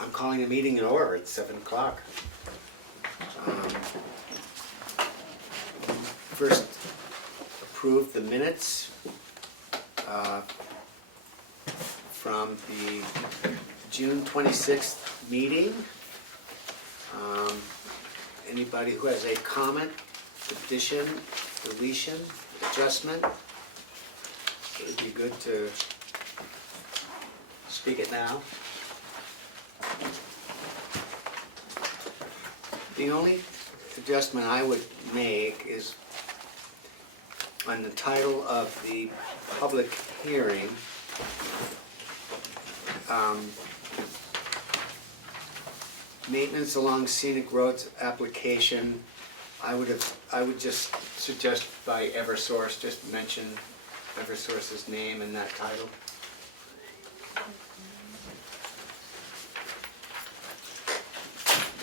I'm calling the meeting in order. It's 7 o'clock. First, approve the minutes from the June 26th meeting. Anybody who has a comment, addition, deletion, adjustment, it would be good to speak it now. The only adjustment I would make is on the title of the public hearing. Maintenance along scenic roads application, I would just suggest by Eversource, just mention Eversource's name in that title.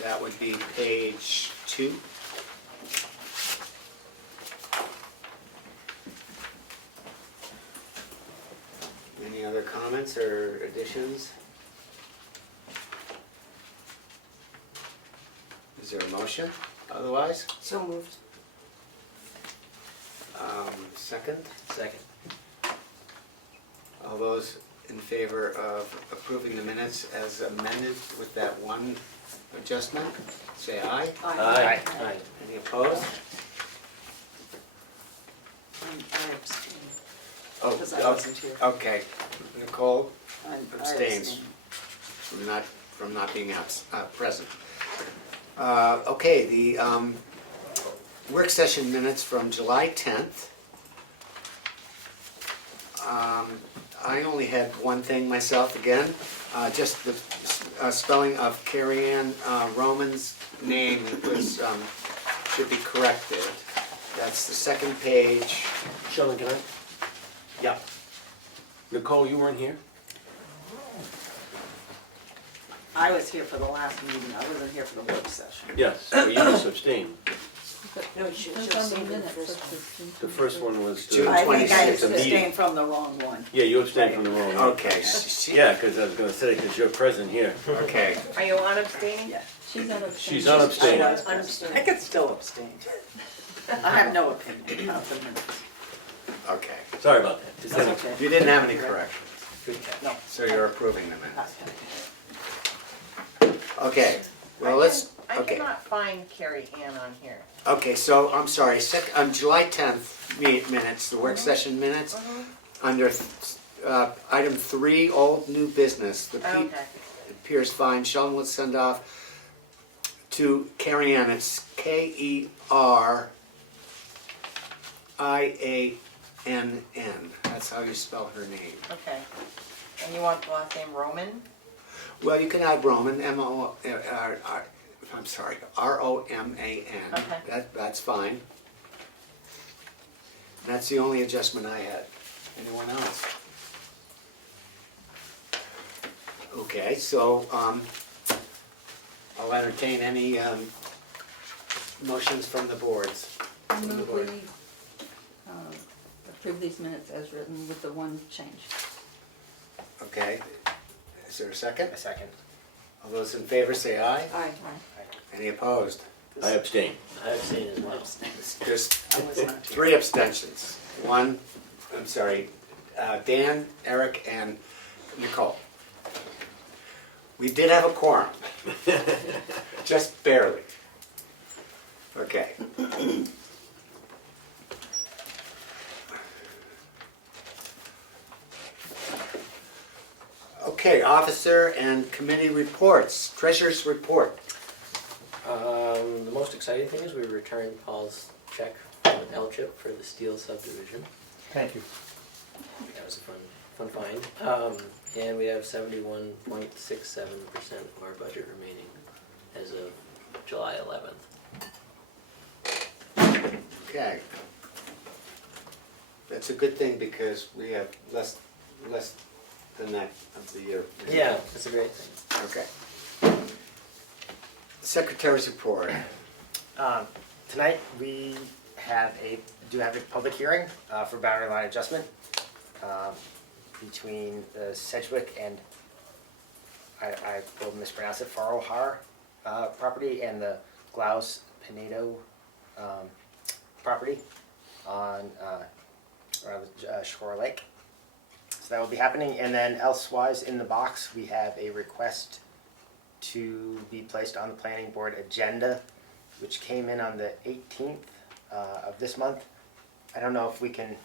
That would be page 2. Any other comments or additions? Is there a motion otherwise? So moved. Second? Second. All those in favor of approving the minutes as amended with that one adjustment, say aye. Aye. Any opposed? I abstain. Oh, Because I wasn't here. Okay. Nichole I abstains abstain. from not being present. Okay, the work session minutes from July 10th. I only had one thing myself again, just the spelling of Carrie Ann Roman's name was, should be corrected. That's the second page. Sheldon, can I? Yeah. Nichole, you weren't here? I was here for the last meeting, I wasn't here for the work session. Yes, but you just abstained. No, she Depends on the minutes. The first one was June the... I think I 26th, the meeting. abstained from the wrong one. Yeah, you abstained from the wrong one. Okay. Yeah, because I was going to say, because you're present here. Okay. Are you on abstaining? Yeah. She's on abstaining. She's on abstaining. I was unabstaining. I could still abstain. I have no opinion about the minutes. Okay. Sorry about that. Just That's had- okay. You didn't have any corrections, Good catch. No. so you're approving the minutes. Okay. Well, let's. I Okay. cannot find Carrie Ann on here. Okay, so I'm sorry, on July 10th minutes, the work session minutes, under item 3, old new business, the Okay. appears fine. Sheldon will send off to Carrie Ann. It's Keriann. That's how you spell her name. Okay. And you want the last name Roman? Well, you can add Roman, I'm sorry, Roman. Okay. That's fine. That's the only adjustment I had. Anyone else? Okay, so I'll entertain any motions from the boards. I move we approve these minutes as written with the one change. Okay, is there a second? A second. All those in favor say aye. Aye. Any opposed? I abstain. I abstain as well. There's I was not here. 3 abstentions. One, I'm sorry, Dan, Eric, and Nichole. We did have a quorum, just barely. Okay. Okay, officer and committee reports. Treasurer's report. The most exciting thing is we returned Paul's check from L-chip for the steel subdivision. Thank you. That was a fun find. And we have 71.67% of our budget remaining as of July 11th. Okay. That's a good thing because we have less than that of the year. Yeah, that's a great thing. Okay. Secretary's report. Tonight, we do have a public hearing for boundary line adjustment between Sedgwick and I will mispronounce it, Farley property and the Glaus Pinedo property on around the Shore Lake. So that will be happening. And then elsewise in the box, we have a request to be placed on the planning board agenda, which came in on the 18th of this month. I don't know if we can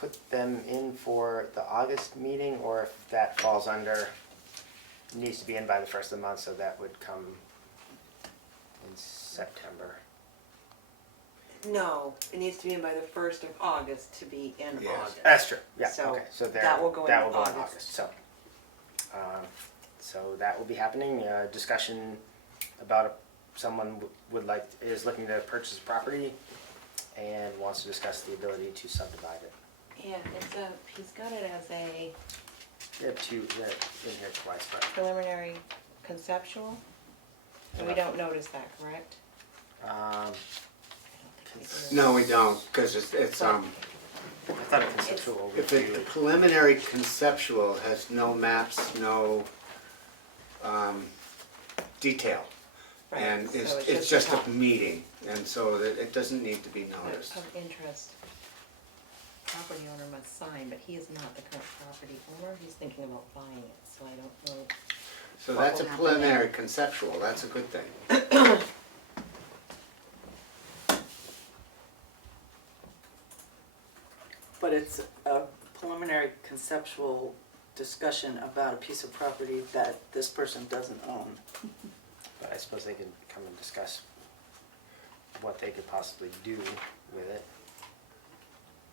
put them in for the August meeting or if that falls under, needs to be in by the first of the month, so that would come in September. No, it needs to be in by the 1st of August to be in Yes. August. That's true, yeah, So okay, so there, that will go that in will go in August. August, so that will be happening, discussion about someone is looking to purchase property and wants to discuss the ability to subdivide it. Yeah, he's got it as a We have two, they're in here twice, but, preliminary conceptual, and we don't notice that, correct? No, we don't, because it's, I thought a conceptual would if the be, preliminary conceptual has no maps, no detail. And Right, it's, so it's just top. a meeting, and so that it doesn't need to be noticed. Of interest, property owner must sign, but he is not the current property owner, he's thinking about buying it, so I don't know. So What that's a will happen preliminary conceptual, that's a good thing. But it's a preliminary conceptual discussion about a piece of property that this person doesn't own. but I suppose they can come and discuss what they could possibly do with it.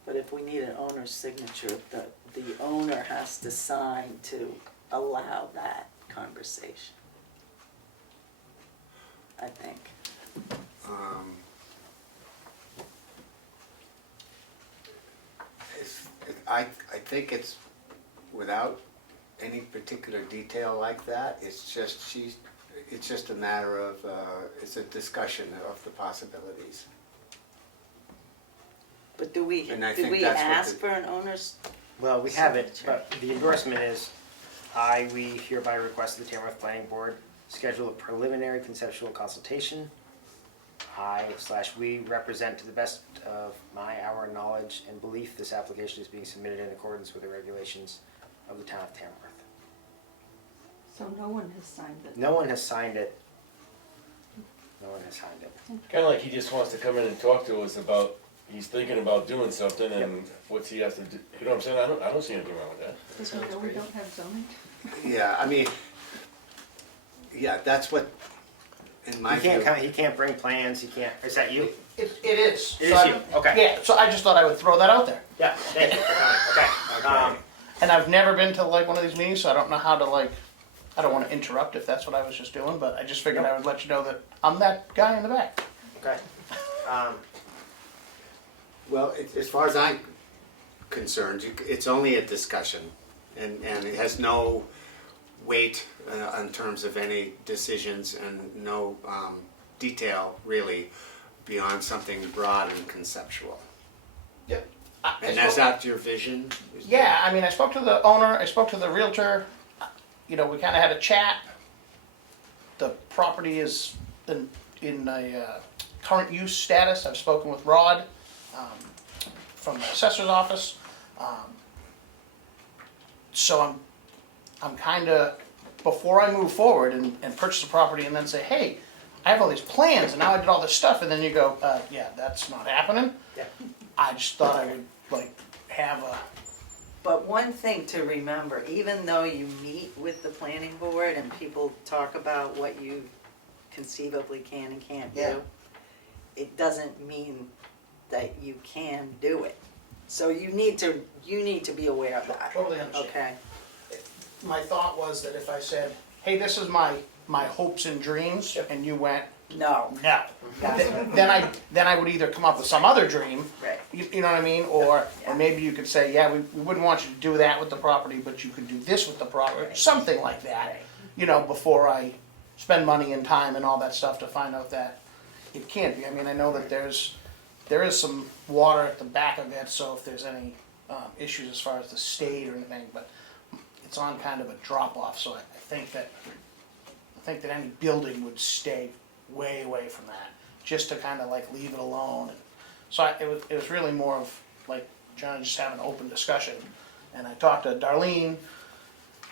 But if we need an owner's signature, the owner has to sign to allow that conversation. I think. Um, I think it's without any particular detail like that, it's just a matter of, it's a discussion of the possibilities. But do we And I think that's what ask the- for an owner's? Well, we have it, Signature. but the endorsement is, we hereby request the Tamworth Planning Board schedule a preliminary conceptual consultation. We represent to the best of our knowledge and belief this application is being submitted in accordance with the regulations of the town of Tamworth. So no one has signed it. No one has signed it. No one has signed it. Kinda like he just wants to come in and talk to us about, he's thinking about doing something and what's he has to do, you know what I'm saying? I don't see anything wrong with that. Does he know we don't have zoning? Yeah, I mean, yeah, that's what, in my view. He can't bring plans, he can't, is that you? It is. It So is I- you, okay. Yeah, so I just thought I would throw that out there. Yeah, thank you for coming, okay. And I've never been to like one of these meetings, so I don't know how to like, I don't want to interrupt if that's what I was just doing, but I just figured I would let you know that I'm that guy in the back. Okay. Well, as far as I'm concerned, it's only a discussion, and it has no weight in terms of any decisions and no detail really beyond something broad and conceptual. Yep. And that's not your vision? Yeah, I mean, I spoke to the owner, I spoke to the realtor, you know, we kind of had a chat. The property is in a current use status. I've spoken with Rod from the assessor's office. So I'm kind of, before I move forward and purchase the property and then say, hey, I have all these plans and now I did all this stuff, and then you go, yeah, that's not happening. Yeah. I just thought I would like have a, But one thing to remember, even though you meet with the planning board and people talk about what you conceivably can and can't Yeah. do, it doesn't mean that you can do it. So you need to be aware of that. Totally understand. Okay, my thought was that if I said, hey, this is my hopes and dreams, and you went, no, no, then I would either come up with some other dream, right, you know what I mean, or Yeah. maybe you could say, yeah, we wouldn't want you to do that with the property, but you could do this with the property, Right. something like that, right. you know, before I spend money and time and all that stuff to find out that it can't be. I mean, I know that there is some water at the back of it, so if there's any issues as far as the state or anything, but it's on kind of a drop off, so I think that any building would stay way away from that, just to kind of like leave it alone. So it was really more of like John just having an open discussion, and I talked to Darlene,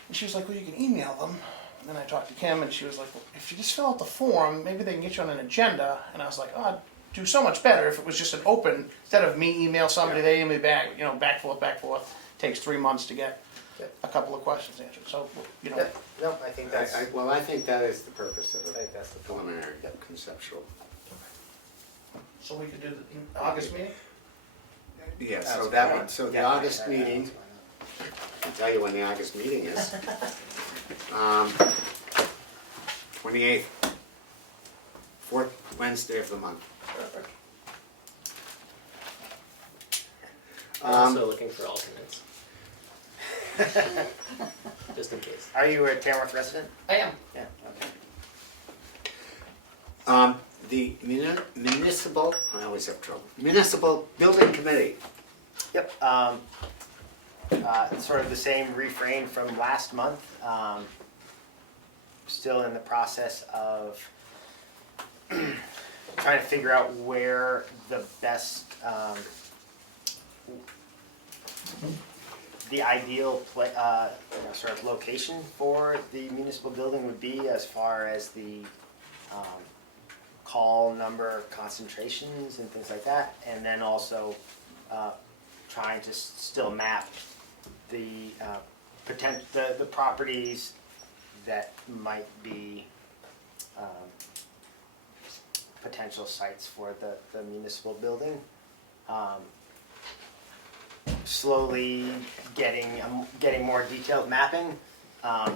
and she was like, well, you can email them. And then I talked to Kim, and she was like, well, if you just fill out the form, maybe they can get you on an agenda. And I was like, oh, I'd do so much better if it was just an open, instead of me email somebody, they email me back, you know, back forth. Takes 3 months to get a couple of questions answered. So, you know, No, I think that's, Well, I think that is the purpose of I it, think that's the point. preliminary, conceptual. so we could do the August meeting. Yeah, That's so that fine. one, so the Yeah, August yeah, meeting, that's why not. I'll tell you when the August meeting is. 28th, fourth Wednesday of the month. We're also looking for alternates. Just in case. Are you a Tamworth resident? I am. Yeah, okay. The municipal, I always have trouble, municipal building committee. Yep, sort of the same refrain from last month. Still in the process of trying to figure out where the best, the ideal sort of location for the municipal building would be, as far as the call number concentrations and things like that, and then also trying to still map the the properties that might be potential sites for the municipal building. Slowly getting more detailed mapping,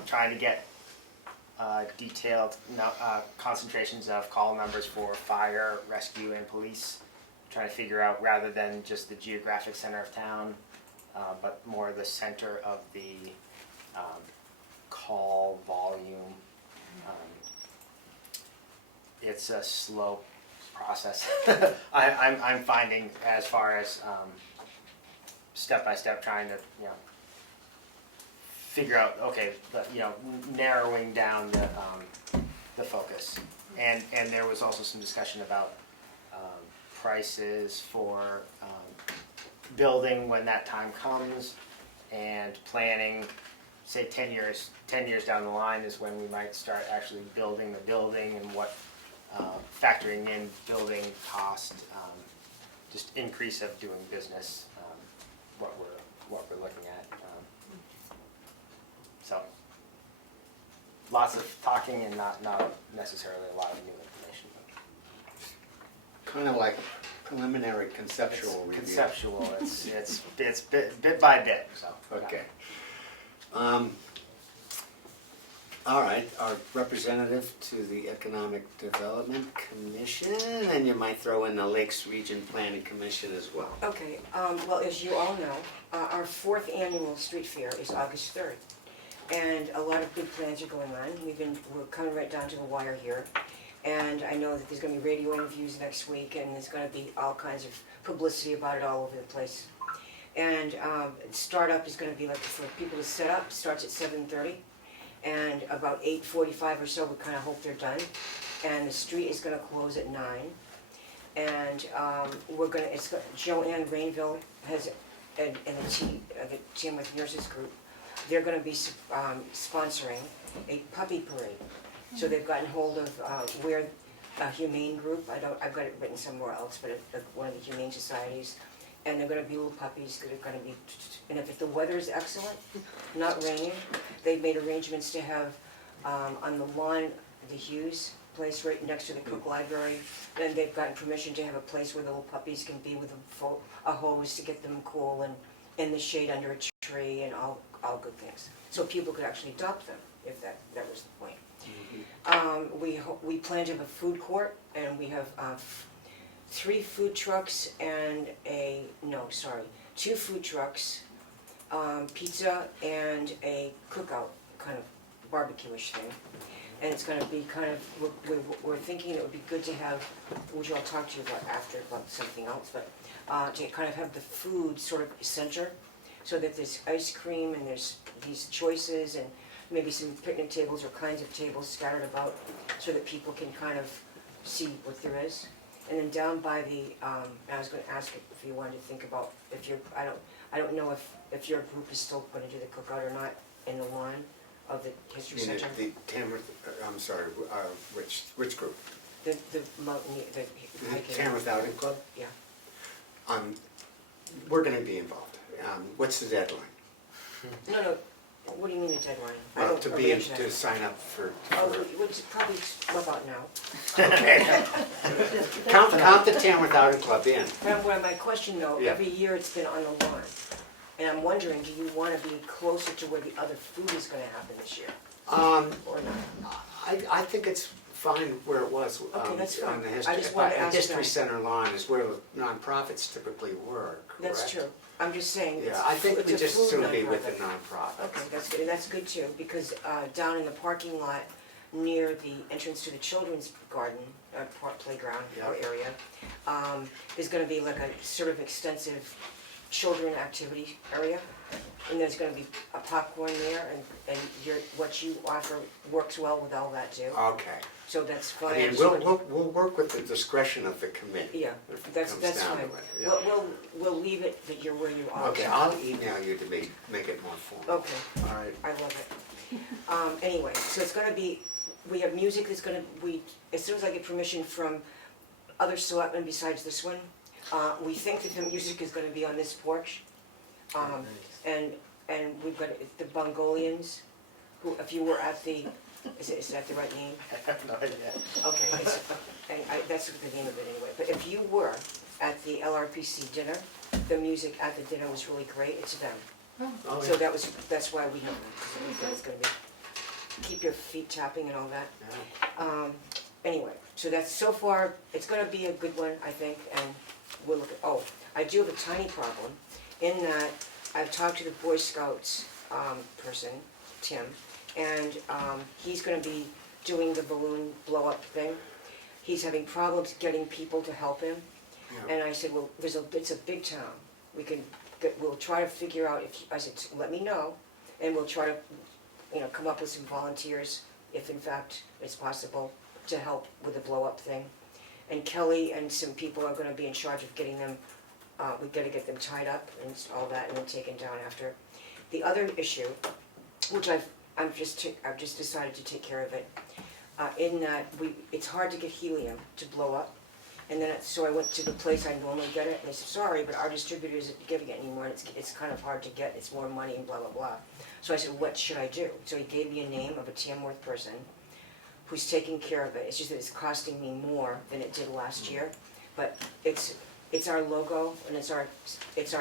trying to get detailed concentrations of call numbers for fire, rescue, and police. Trying to figure out, rather than just the geographic center of town, but more the center of the call volume. It's a slow process. I'm finding, as far as step by step, trying to figure out, okay, narrowing down the focus. And there was also some discussion about prices for building when that time comes, and planning, say 10 years down the line is when we might start actually building the building, and what factoring in building cost, just increase of doing business, what we're looking at. So lots of talking and not necessarily a lot of new information. Kind of like a preliminary conceptual review. Conceptual, it's bit by bit, so. Okay. All right, our representative to the Economic Development Commission, and you might throw in the Lakes Region Planning Commission as well. Okay, well, as you all know, our 4th annual street fair is August 3rd. And a lot of big plans are going on. We're coming right down to the wire here. And I know that there's gonna be radio interviews next week, and there's gonna be all kinds of publicity about it all over the place. And startup is gonna be like, for people to set up, starts at 7:30. And about 8:45 or so, we kinda hope they're done. And the street is gonna close at 9. And Joanne Rainville has, and the Tamworth Nurses Group, they're gonna be sponsoring a puppy parade. So they've gotten hold of where a humane group, I've got it written somewhere else, but one of the humane societies, and they're gonna be little puppies that are gonna be, and if the weather is excellent, not raining, they've made arrangements to have on the lawn, the Hughes place right next to the Cook Library, then they've gotten permission to have a place where the little puppies can be with a hose to get them cool, and in the shade under a tree, and all good things. So people could actually adopt them, if that was the point. We plan to have a food court, and we have 3 food trucks and 2 food trucks, pizza, and a cookout, kind of barbecue-ish thing. And it's gonna be kind of, we're thinking it would be good to have, which I'll talk to you about after, about something else, but to kind of have the food sort of center, so that there's ice cream and there's these choices and maybe some picnic tables or kinds of tables scattered about so that people can kind of see what there is. And then down by the, I was gonna ask if you wanted to think about, if you're, I don't know if your group is still gonna do the cookout or not in the lawn of the history You mean center. the Tamworth, I'm sorry, which group? The mountain, the The hiking. Tamworth Outing Club? Yeah. We're gonna be involved. What's the deadline? No, what do you mean the deadline? I Well, don't to be, arrange that. to sign up for. Oh, which probably, what about now? Okay. Count the Tamworth Outing Club in. Well, my question though, Yeah. every year it's been on the lawn. And I'm wondering, do you wanna be closer to where the other food is gonna happen this year, or not? I think it's fine where it was. Okay, that's fine. On the I history, just wanted to the ask History that. Center lawn is where the nonprofits typically were, correct? That's true. I'm just saying, Yeah, I think we it's a just food assume be with the nonprofit. nonprofits. Okay, that's good, and that's good too, because down in the parking lot near the entrance to the children's garden, playground or Yeah. area, there's gonna be like a sort of extensive children activity area. And there's gonna be a popcorn there, and what you offer works well with all that too. Okay. So that's fine. I mean, we'll work with the discretion of the committee. Yeah, if it that's comes fine. down to it, yeah. We'll leave it that you're where you are. Okay, I'll email you to make it more formal. Okay. All right. I love it. Anyway, so it's gonna be, we have music that's gonna, as soon as I get permission from other selectmen besides this one, we think that the music is gonna be on this porch. And we've got the Mongolians, who, if you were at the, is that the right name? I have no idea. Okay, that's the name of it anyway. But if you were at the LRPC dinner, the music at the dinner was really great, it's them. Oh, So that's why we know that it's gonna be, keep your feet tapping and all that. yeah. Anyway, so that's, so far, it's gonna be a good one, I think, and we'll look at, oh, I do have a tiny problem, in that I've talked to the Boy Scouts person, Tim, and he's gonna be doing the balloon blow-up thing. He's having problems getting people to help him, Yeah. and I said, well, it's a big town, we'll try to figure out, I said, let me know, and we'll try to, come up with some volunteers, if in fact it's possible, to help with the blow-up thing. And Kelly and some people are gonna be in charge of getting them, we gotta get them tied up and all that, and then taken down after. The other issue, which I've just decided to take care of it, in that it's hard to get helium to blow up. And then, so I went to the place I normally get it, and they said, sorry, but our distributor isn't giving it anymore, and it's kind of hard to get, it's more money and blah, blah, blah. So I said, what should I do? So he gave me a name of a Tamworth person who's taking care of it. It's just that it's costing me more than it did last year, but it's our logo, and it's our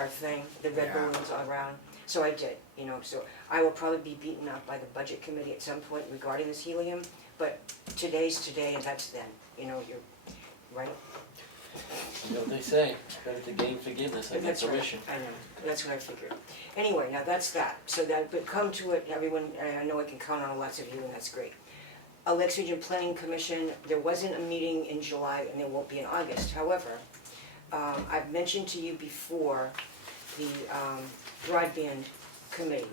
thing, the red Yeah. balloons all around. So I did, so I will probably be beaten up by the budget committee at some point regarding this helium, but today's today and that's then, you're, right? You know what they say, better to gain forgiveness than That's right. permission. I know, that's what I figured. Anyway, now that's that, but come to it, everyone, I know I can count on lots of you, and that's great. Lakes Region Planning Commission, there wasn't a meeting in July, and there won't be in August, however, I've mentioned to you before the broadband committee.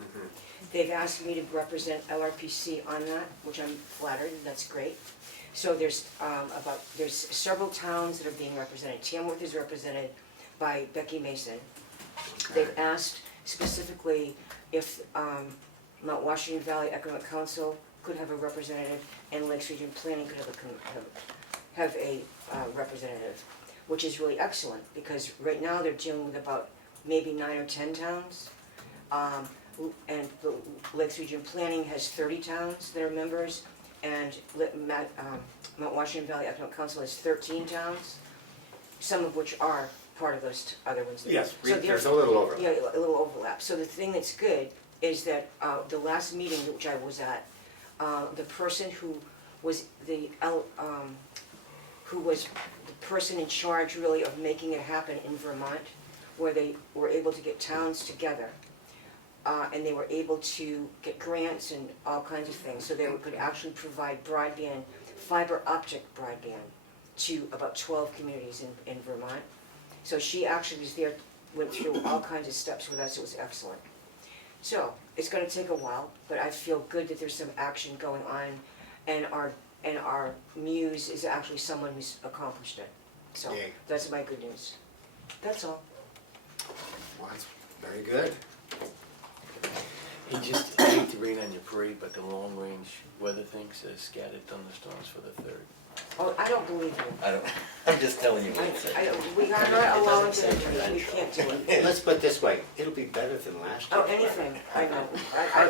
They've asked me to represent LRPC on that, which I'm flattered, that's great. So there's several towns that are being represented. Tamworth is represented by Becky Mason. They've asked specifically if Mount Washington Valley Economic Council could have a representative, and Lakes Region Planning could have a representative, which is really excellent, because right now they're dealing with about maybe 9 or 10 towns. And the Lakes Region Planning has 30 towns that are members, and Mount Washington Valley Economic Council has 13 towns, some of which are part of those other ones. Yes, So there's a little overlap. Yeah, a little overlap. So the thing that's good is that the last meeting which I was at, the person who was the person in charge really of making it happen in Vermont, where they were able to get towns together, and they were able to get grants and all kinds of things, so they could actually provide broadband, fiber optic broadband, to about 12 communities in Vermont. So she actually was there went through all kinds of steps with us, it was excellent. So, it's gonna take a while, but I feel good that there's some action going on, and our muse is actually someone who's accomplished it. So, Yay. that's my good news. That's all. Well, that's very good. He just, I hate to rain on your parade, but the long-range weather thing says scattered thunderstorms for the 3rd. Oh, I don't believe you. I don't, I'm just telling you what it said. We are not allowing to, we can't do it. Let's put it this way, it'll be better than last year. Oh, anything, I know.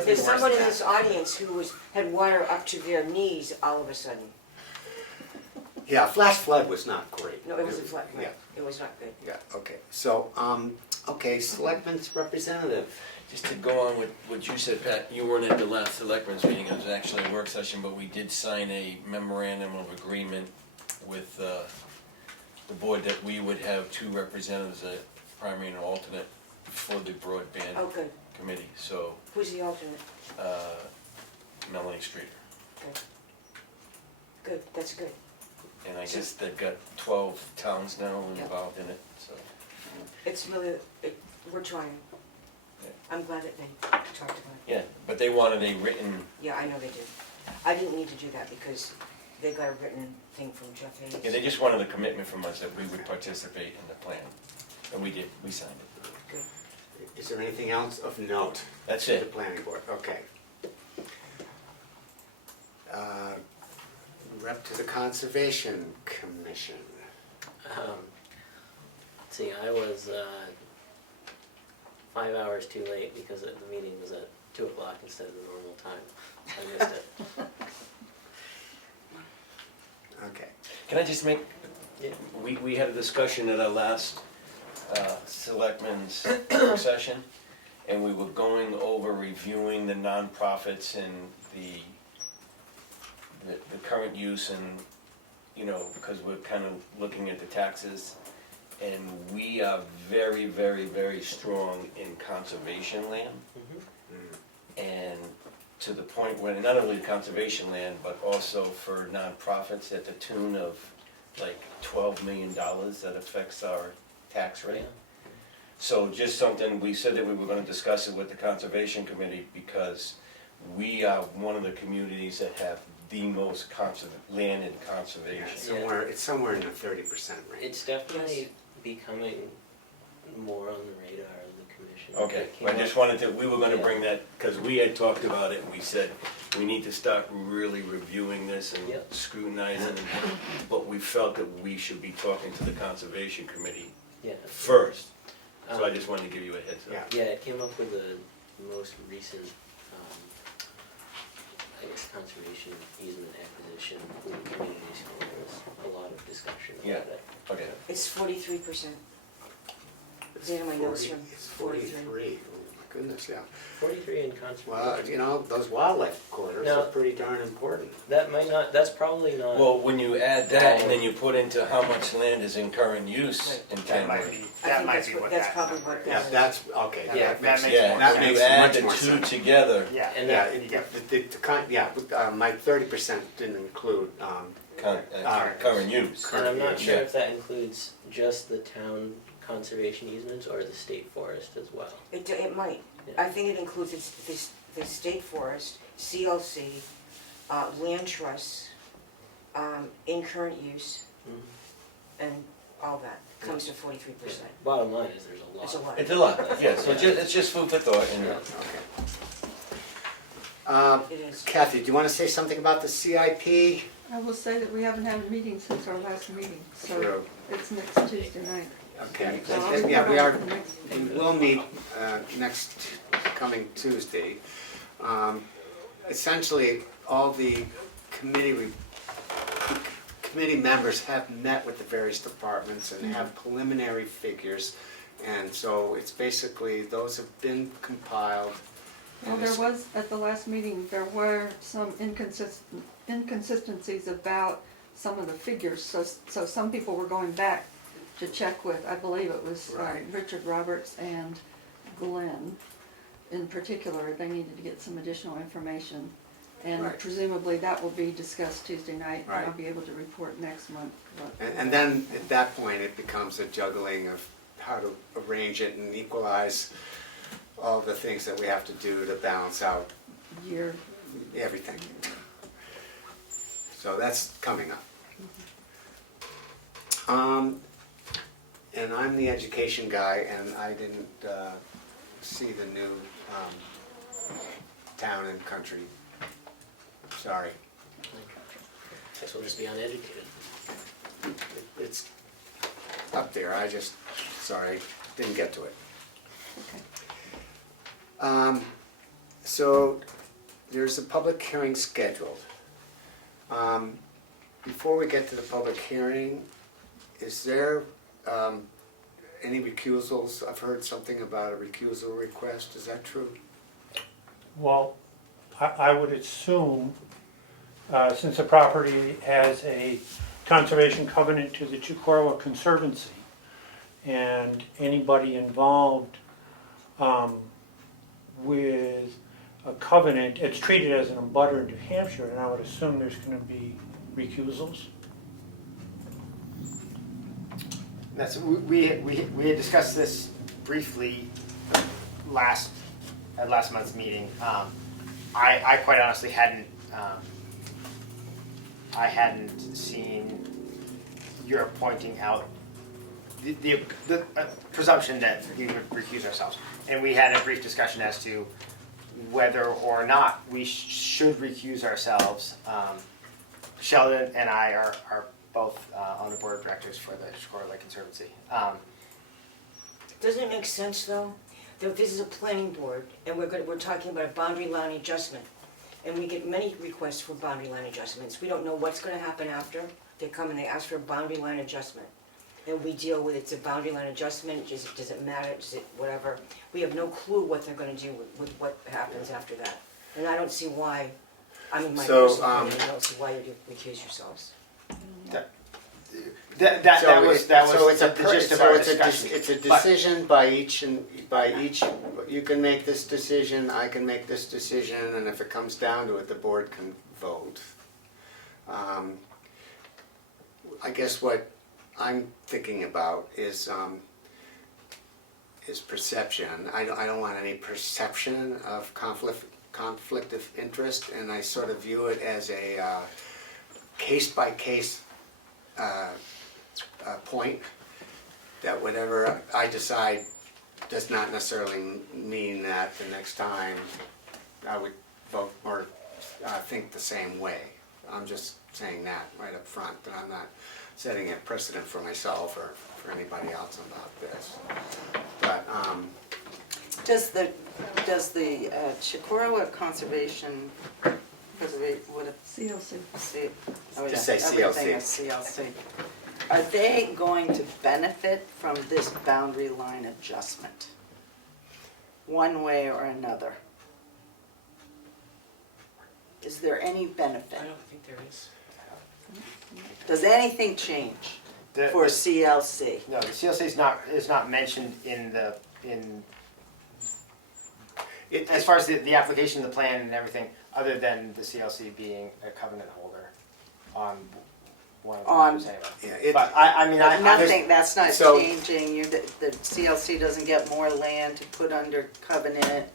There's someone in this audience who had water up to their knees all of a sudden. Yeah, flash flood was not great. No, it was a flood, Yeah, right, it was not good. yeah, okay. So, okay, Selectmen's representative. Just to go on with what you said, Pat, you weren't at the last selectmen's meeting, it was actually a work session, but we did sign a memorandum of agreement with the board that we would have 2 representatives, a primary and an alternate, for the broadband Oh, good. committee, so Who's the alternate? Melanie Streeter. Good. Good, that's good. And I guess they've got 12 towns now involved in it, so. It's really, we're trying. Yeah. I'm glad that they talked about it. Yeah, but they wanted a written, Yeah, I know they did. I didn't need to do that because they got a written thing from Jeff Hayes. yeah, they just wanted a commitment from us that we would participate in the plan. And we did, we signed it. Good. Is there anything else of note? That's To the it. planning board, okay. Rep to the Conservation Commission. Let's see, I was 5 hours too late because the meeting was at 2 o'clock instead of the normal time. I missed it. Okay. Can I just make, Yeah. we had a discussion at our last selectmen's work session, and we were going over reviewing the nonprofits and the current use and, you know, because we're kind of looking at the taxes. And we are very, very, very strong in conservation land. Mhm. And to the point where not only conservation land, but also for nonprofits at the tune of like $12 million that affects our tax rate. Yeah. So just something, we said that we were gonna discuss it with the Conservation Committee because we are one of the communities that have the most land in Yeah, conservation. it's somewhere in the 30% range. It's definitely becoming more on the radar of the commission. Okay, It came I just up- wanted to, we were gonna bring that, because we had talked about it, we said, we need to start really reviewing this and Yep. scrutinizing, but we felt that we should be talking to the Conservation Committee Yeah. first. So I Um, just wanted to give you a heads up. Yeah. Yeah, it came up with the most recent, I guess, conservation easement acquisition in the communities. There was a lot of discussion Yeah. about it. Okay, It's 43%. It's in my notes here. It's 43, oh my goodness, yeah. 43 in conservation. Well, you know, those wildlife corridors No. are pretty darn important. That might not, that's probably not. well, when you add that, and then you put into how much land is in current use in That might Tamworth. be, I that think might that's be what- what that's that probably number what is. that Yeah, is. that's, okay, Yeah, that makes, that Yeah, that when makes you add much the more 2 sense. together, Yeah. And Yeah, that, my 30% didn't include, current use. and I'm not sure Yeah. if that includes just the town conservation easements or the state forest as well. It might. Yeah. I think it includes the state forest, CLC, land trusts, in current use, Mhm. and all that comes to 43%. Bottom line is there's a lot. It's a lot. It's a lot, yeah, so it's just food for thought, and Yeah. okay. It is. Kathy, do you want to say something about the CIP? I will say that we haven't had a meeting since our last meeting, so True. it's next Tuesday night. Okay, So I'll yeah, report we on are, it the next we meeting. will meet next coming Tuesday. Essentially, all the committee members have met with the various departments and have preliminary figures. And so it's basically, those have been compiled. Well, and there it's- was, at the last meeting, there were some inconsistencies about some of the figures. So some people were going back to check with, I believe it was Right. Richard Roberts and Glenn. In particular, they needed to get some additional information. And Right. presumably that will be discussed Tuesday night, and I'll Right. be able to report next month. what- And then at that point, it becomes a juggling of how to arrange it and equalize all the things that we have to do to balance out Year, everything. So that's coming up. And I'm the education guy, and I didn't see the new town and country. Sorry. Guess we'll just be uneducated. It's up there, I just, sorry, didn't get to it. okay. So, there's a public hearing scheduled. Before we get to the public hearing, is there any recusals? I've heard something about a recusal request, is that true? Well, I would assume, since the property has a conservation covenant to the Chicorowa Conservancy, and anybody involved with a covenant, it's treated as an abutter in New Hampshire, and I would assume there's gonna be recusals. That's, we had discussed this briefly at last month's meeting. I quite honestly hadn't seen your pointing out the presumption that we would recuse ourselves. And we had a brief discussion as to whether or not we should recuse ourselves. Sheldon and I are both on the board of directors for the Chicorowa Lake Conservancy. Doesn't it make sense though, that this is a planning board and we're talking about a boundary line adjustment? And we get many requests for boundary line adjustments. We don't know what's gonna happen after. They come and they ask for a boundary line adjustment. And we deal with it's a boundary line adjustment, does it matter, does it whatever. We have no clue what they're gonna do with what happens after that. And I don't see why, I mean, my So, personal opinion, I don't see why you recuse yourselves. That was So the gist of our discussion. It's a But- decision by each, you can make this decision, I can make this decision, and if it comes down to it, the board can vote. I guess what I'm thinking about is perception. I don't want any perception of conflict of interest, and I sort of view it as a case-by-case point, that whatever I decide does not necessarily mean that the next time I would vote or think the same way. I'm just saying that right up front, that I'm not setting a precedent for myself or for anybody else about this. But, Does the Chicorowa Conservation, what it, CLC. see, oh Just yeah, say everything CLC. is CLC. Are they going to benefit from this boundary line adjustment? One way or another? Is there any benefit? I don't think there is. Does anything change The- for CLC? No, the CLC is not mentioned in as far as the application, the plan and everything, other than the CLC being a covenant holder on one of the On- items anyway. yeah, it, But I mean, But I nothing, that's not so- changing, the CLC doesn't get more land to put under covenant,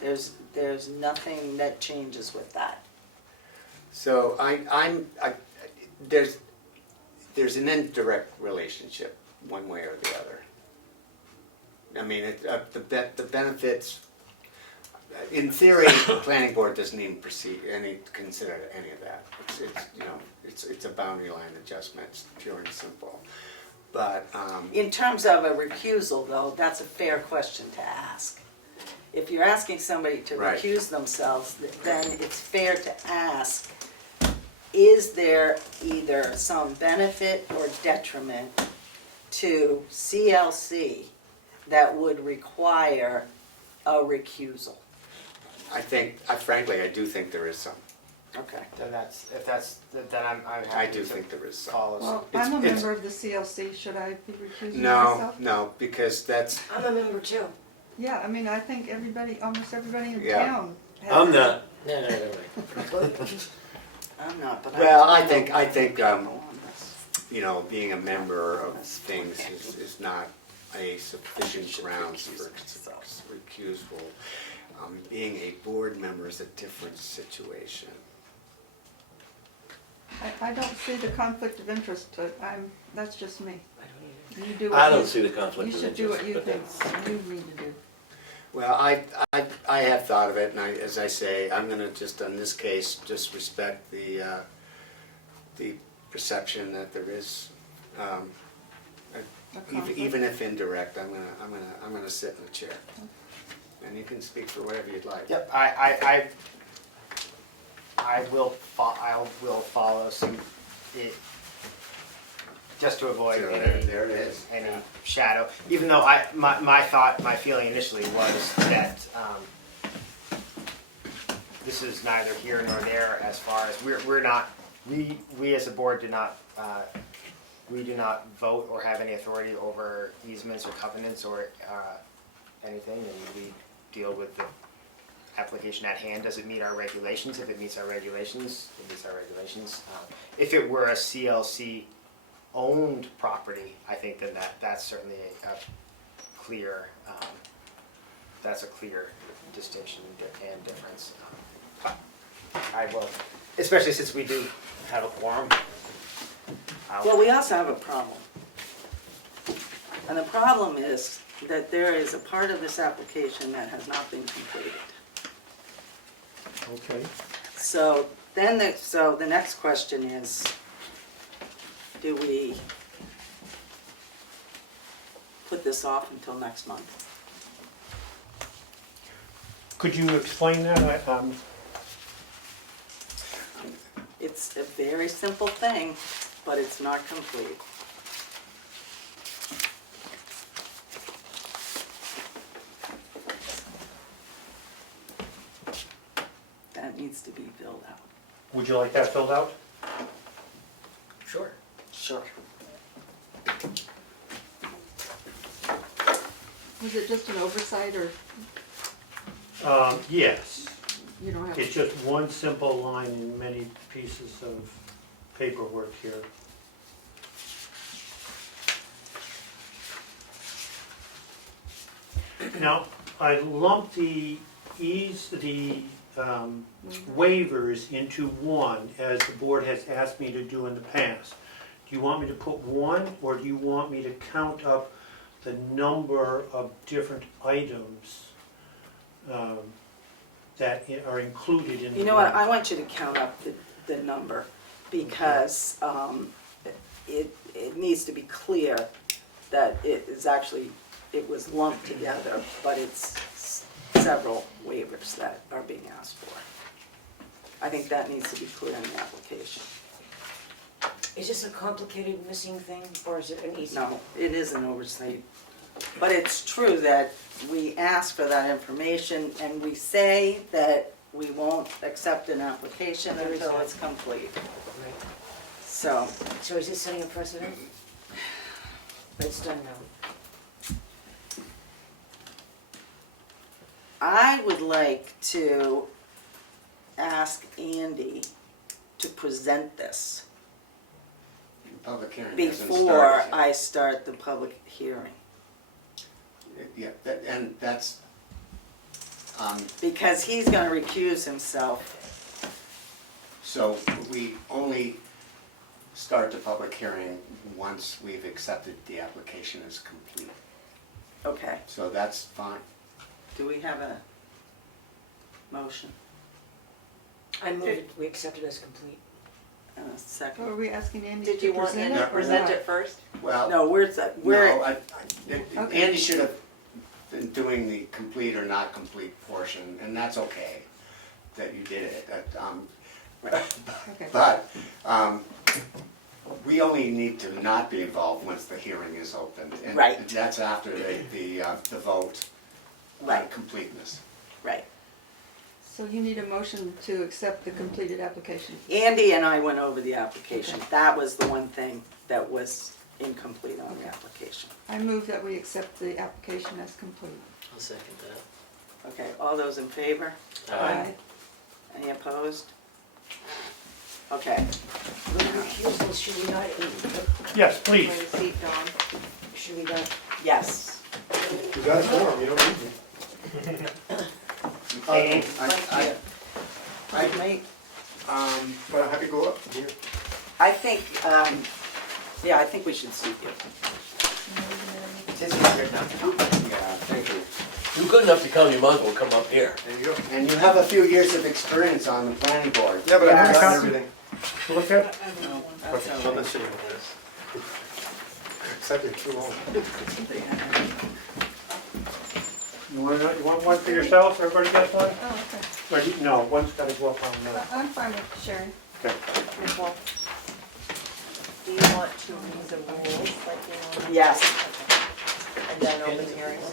there's nothing that changes with that. so there's an indirect relationship, one way or the other. I mean, the benefits, in theory, the planning board doesn't even consider any of that. It's a boundary line adjustment, it's pure and simple. But, In terms of a recusal though, that's a fair question to ask. If you're asking somebody to Right. recuse themselves, then it's fair to ask, is there either some benefit or detriment to CLC that would require a recusal? frankly, I do think there is some. Okay. then I'm I happy do to think there is some. follow. Well, It's- I'm a it's- member of the CLC, should I be recusing No, myself? no, because that's, I'm a member too. Yeah, I mean, I think almost everybody in Yeah. town has. I'm not. No. I'm not, but well, I I think, people on this. being a member of things is not, a sufficient grounds for recusal. Being a board member is a different situation. I don't see the conflict of interest, but that's just me. I don't either. You do I what don't you, see the conflict you of should do what interest, you but think that's, you need to do. Well, I have thought of it, and as I say, I'm gonna just, in this case, just respect the perception that there is, even if indirect, I'm gonna sit in the chair. And you can speak for whatever you'd like. Yep, I will follow suit, just to avoid There it is. any shadow, even though my feeling initially was that, this is neither here nor there as far as, we as a board we do not vote or have any authority over easements or covenants or, anything, and we deal with the application at hand. Does it meet our regulations? If it meets our regulations, it meets our regulations. If it were a CLC owned property, I think then that's certainly a clear, that's a clear distinction and difference. But I will, especially since we do have a quorum. Well, we also have a problem. And the problem is that there is a part of this application that has not been completed. Okay. So then, the next question is, do we put this off until next month? Could you explain that? It's a very simple thing, but it's not complete. That needs to be filled out. Would you like that filled out? Sure. Sure. Was it just an oversight, or Yes. you don't have? It's just one simple line in many pieces of paperwork here. Now, I lumped the waivers into one, as the board has asked me to do in the past. Do you want me to put one, or do you want me to count up the number of different items that are included in the You know what, I waiver? want you to count up the number, because it needs to be clear that it is actually, it was lumped together, but it's several waivers that are being asked for. I think that needs to be clear in the application. Is this a complicated missing thing, or is it an easy? No, it is an oversight, but it's true that we ask for that information, and we say that we won't accept an application There is until that. it's complete. Right. So, So is this setting a precedent? But it's done now. I would like to ask Andy to present this Public hearing hasn't before started yet. I start the public hearing. Yeah, and that's, Because he's gonna recuse himself. so we only start the public hearing once we've accepted the application as complete. Okay, So that's fine. do we have a motion I move it, we accept it as complete. and a Or second? are we asking Andy Did to you want present Andy it? to or present not? it first? Well, No, we're, no, Okay. Andy should have been doing the complete or not complete portion, and that's okay that you did it. Okay. But we only need to not be involved once the hearing is opened. And Right. that's after the vote on Right. completeness. right. So you need a motion to accept the completed application. Andy and I went over the application. That was the one thing that was incomplete on the application. I move that we accept the application as complete. I'll second that. Okay, all those in favor? Aye. Any opposed? Okay. With recusals, should we not, Yes, please. Seat, Dawn? should we not Yes. You got a form, you don't need me. But I have to go up here. I think, yeah, I think we should seat you. This is good now. Yeah, thank you. You're good enough to come, you might as well come up here. There you go. And you have a few years of experience on the planning board. Yeah, but I've done everything. Look at. That's all right. Except you're too old. You want one for yourself, everybody gets one? Oh, okay. Or no, one's gotta go up on the, I'm fine with sharing. okay. Do you want to read the rules like you want? Yes. And then open hearings?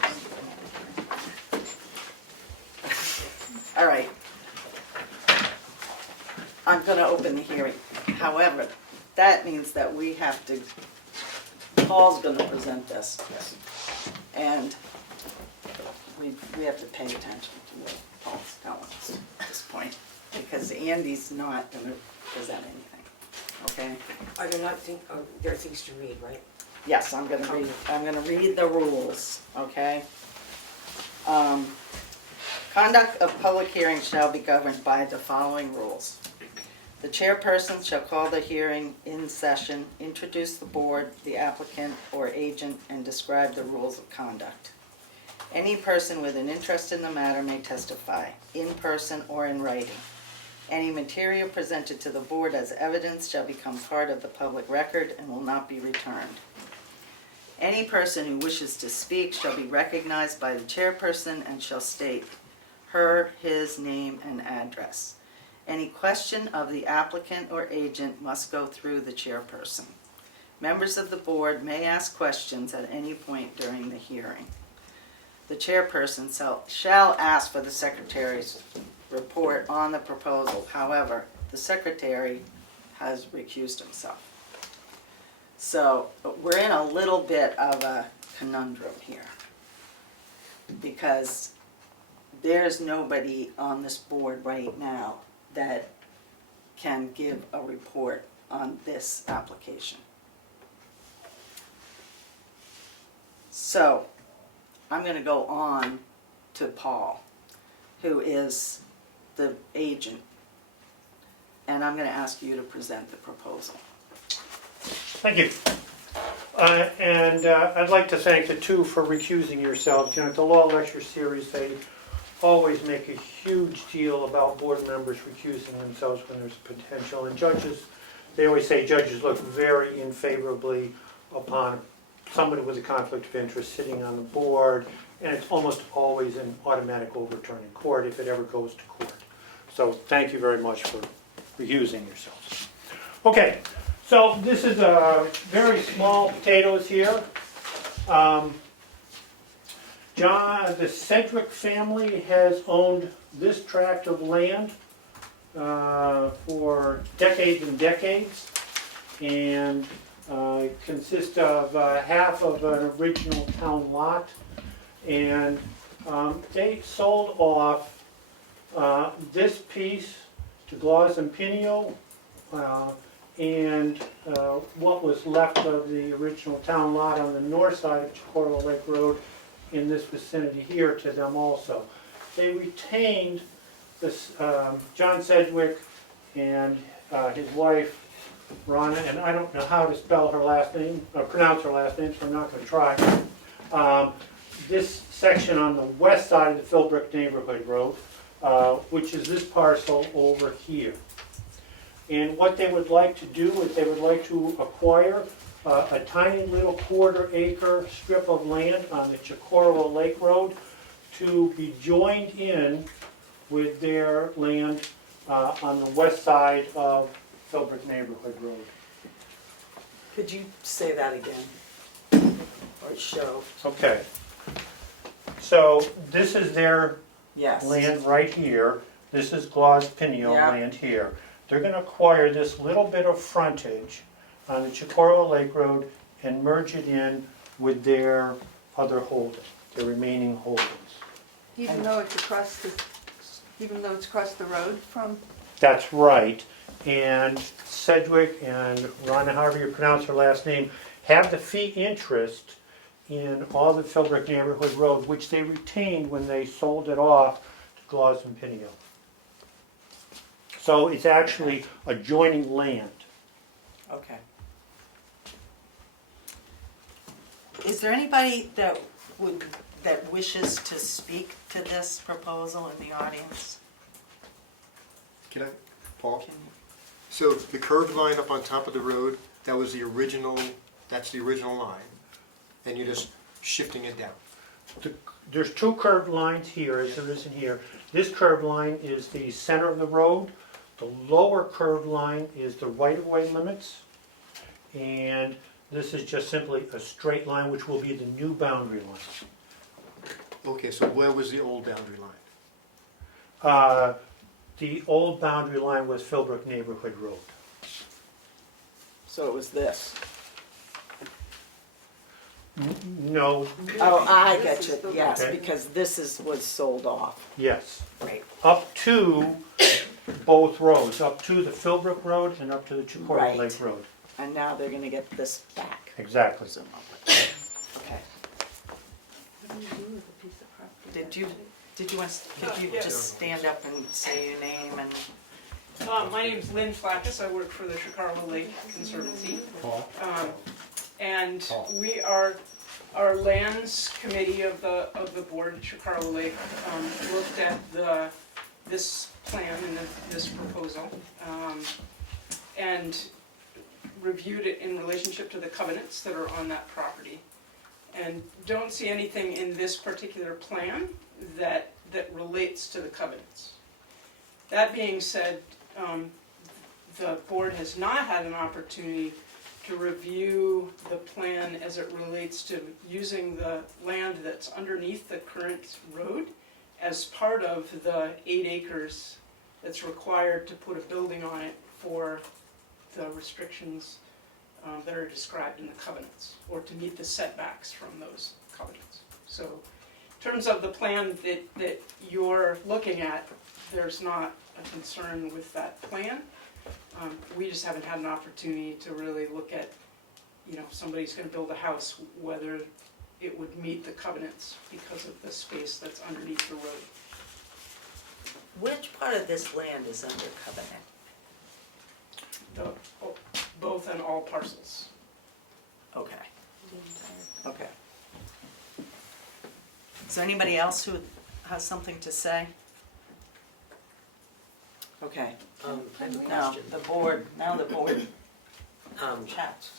All right. I'm gonna open the hearing. However, that means that we have to, Paul's gonna present this. Yes. And we have to pay attention to what Paul's telling us at this point, because Andy's not gonna present anything, okay? Are there not there are things to read, right? Yes, I'm gonna read the rules, okay? Conduct of public hearings shall be governed by the following rules. The chairperson shall call the hearing in session, introduce the board, the applicant or agent, and describe the rules of conduct. Any person with an interest in the matter may testify, in person or in writing. Any material presented to the board as evidence shall become part of the public record and will not be returned. Any person who wishes to speak shall be recognized by the chairperson and shall state her, his name, and address. Any question of the applicant or agent must go through the chairperson. Members of the board may ask questions at any point during the hearing. The chairperson shall ask for the secretary's report on the proposal. However, the secretary has recused himself. So we're in a little bit of a conundrum here, because there's nobody on this board right now that can give a report on this application. So I'm going to go on to Paul, who is the agent, and I'm going to ask you to present the proposal. Thank you. And I'd like to thank the two for recusing yourselves. You know, at the Law Lecture Series, they always make a huge deal about board members recusing themselves when there's potential. And judges, they always say judges look very unfavorably upon somebody with a conflict of interest sitting on the board, and it's almost always an automatic overturn in court if it ever goes to court. So thank you very much for recusing yourselves. Okay, so this is a very small potatoes here. The Sedgwick family has owned this tract of land for decades and decades, and consists of half of an original town lot, and they sold off this piece to Gloss and Pinio, and what was left of the original town lot on the north side of Chicorwa Lake Road in this vicinity here to them also. They retained this, John Sedgwick and his wife Ronna, and I don't know how to spell her last name, or pronounce her last name, so I'm not going to try. This section on the west side of the Philbrook Neighborhood Road, which is this parcel over here. And what they would like to do is they would like to acquire a tiny little quarter-acre strip of land on the Chicorwa Lake Road to be joined in with their land on the west side of Philbrook Neighborhood Road. Could you say that again? Or show? Okay. So this is their Yes. land right here. This is Gloss Pinio Yeah. land here. They're going to acquire this little bit of frontage on the Chicorwa Lake Road and merge it in with their other holding, their remaining holdings. Even though it's across the road from, That's right. And Sedgwick and Ronna, however you pronounce her last name, have the fee interest in all the Philbrook Neighborhood Road, which they retained when they sold it off to Claus and Pinio. So it's actually adjoining land. Okay. Is there anybody that wishes to speak to this proposal in the audience? Can I, Paul? Can you- So the curved line up on top of the road, that was the original, that's the original line, and you're just shifting it down. There's two curved lines here, as there is in here. This curved line is the center of the road. The lower curved line is the right-of-way limits. And this is just simply a straight line, which will be the new boundary line. Okay, so where was the old boundary line? The old boundary line was Philbrook Neighborhood Road. So it was this? No, Oh, I get you, the- yes, Okay. because was sold off. yes. Right. Up to both roads, up to the Philbrook Road and up to the Chicora Right. Lake Road. And now they're gonna get this back, Exactly. presumably. Okay. What do you do with a piece of property? Did you just stand up and say your name and? My name's Lynn Flackus, I work for the Chicago Lake Conservancy. And we are, our lands committee of the board at Chicago Lake looked at this plan and this proposal and reviewed it in relationship to the covenants that are on that property. And don't see anything in this particular plan that relates to the covenants. That being said, the board has not had an opportunity to review the plan as it relates to using the land that's underneath the current road as part of the 8 acres that's required to put a building on it for the restrictions that are described in the covenants, or to meet the setbacks from those covenants. So in terms of the plan that you're looking at, there's not a concern with that plan. We just haven't had an opportunity to really look at, you know, if somebody's gonna build a house, whether it would meet the covenants because of the space that's underneath the road. Which part of this land is under covenant? Both and all parcels. Okay. Okay. Is there anybody else who has something to say? Okay, I have a now question. the board Um, chats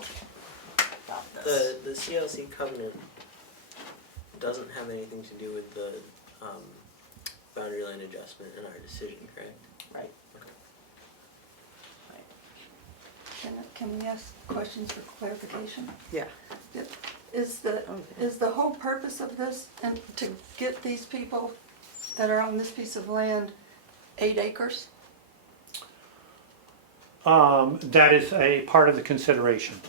about this. the CLC covenant doesn't have anything to do with the, boundary line adjustment in our decision, correct? Right. Can we ask questions for clarification? Yeah. Is the whole purpose of this and to get these people that are on this piece of land 8 acres? That is a part of the consideration.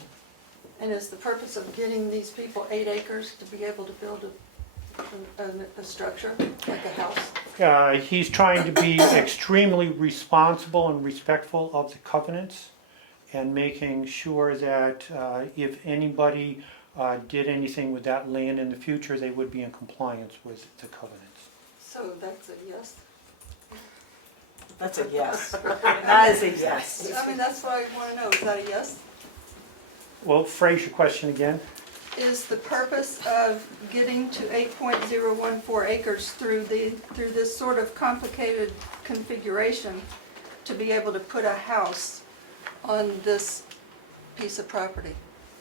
And is the purpose of getting these people 8 acres to be able to build a structure, like a house? He's trying to be extremely responsible and respectful of the covenants and making sure that if anybody did anything with that land in the future, they would be in compliance with the covenants. So that's a yes? That's a yes. That is a yes. I mean, that's what I want to know, is that a yes? Well, phrase your question again. Is the purpose of getting to 8.014 acres through this sort of complicated configuration to be able to put a house on this piece of property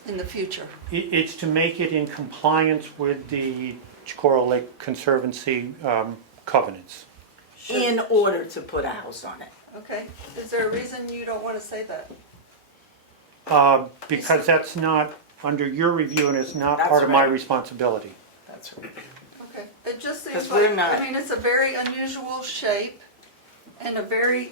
in the future? It's to make it in compliance with the Chicora Lake Conservancy covenants. In order to put a house on it. Okay, is there a reason you don't want to say that? Because that's not under your review and it's not That's part of my right. responsibility. That's right. Okay, it just seems 'Cause we're like, not- I mean, it's a very unusual shape and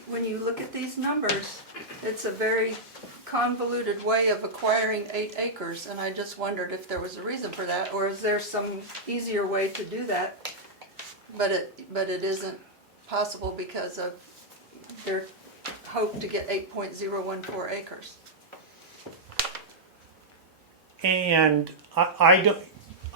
when you look at these numbers, it's a very convoluted way of acquiring 8 acres, and I just wondered if there was a reason for that, or is there some easier way to do that, but it isn't possible because of their hope to get 8.014 acres. And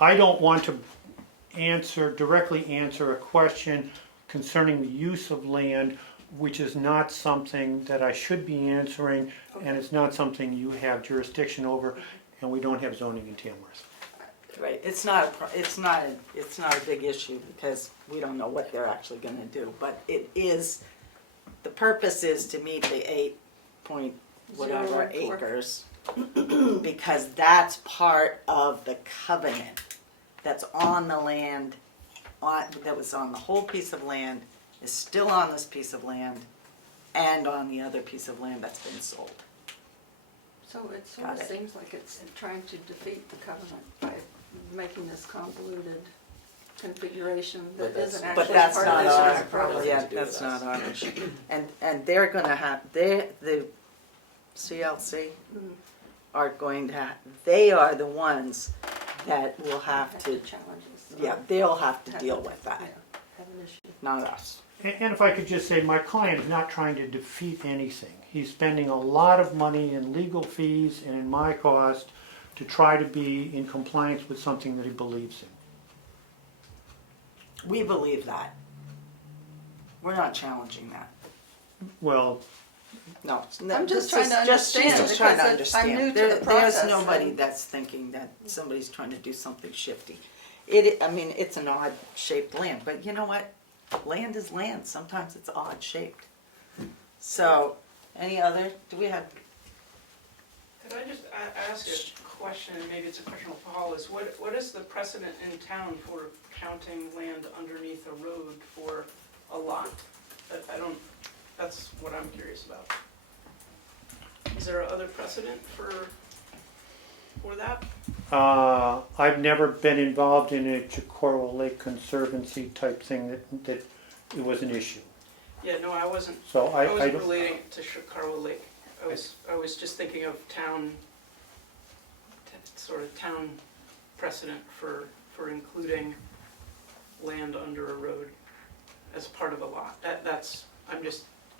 I don't want to directly answer a question concerning the use of land, which is not something that I should be answering, and it's not something you have jurisdiction over, and we don't have zoning in Tamworth. Right, it's not a big issue because we don't know what they're actually gonna do, but it is, the purpose is to meet the 8 whatever 0.4 acres. Because that's part of the covenant that's on the land, that was on the whole piece of land, is still on this piece of land, and on the other piece of land that's been sold. So it sort Got of it. seems like it's trying to defeat the covenant by making this convoluted configuration that But that's- isn't actually But that's part not of our, this property. yeah, to do with that's us. not our issue. And they're gonna have, the CLC are going to, they are the ones that will have to, Challenges. yeah, they'll have to deal with that, Yeah, have an issue. not us. And if I could just say, my client is not trying to defeat anything. He's spending a lot of money in legal fees and in my cost to try to be in compliance with something that he believes in. We believe that. We're not challenging that. Well, No. I'm just this is trying to just- she's understand just trying to because I'm understand. new to There- the process There's nobody and- that's thinking that somebody's trying to do something shifty. I mean, it's an odd shaped land, but you know what? Land is land. Sometimes it's odd shaped. So, do we have, Could I just ask a question, and maybe it's a question for Paul, is what is the precedent in town for counting land underneath a road for a lot? I don't, that's what I'm curious about. Is there other precedent for that? I've never been involved in a Jacoral Lake Conservancy type thing that it was an issue. Yeah, no, I wasn't, So I I wasn't don't, relating it to Chicago Lake. I was just thinking of sort of town precedent for including land under a road as part of a lot.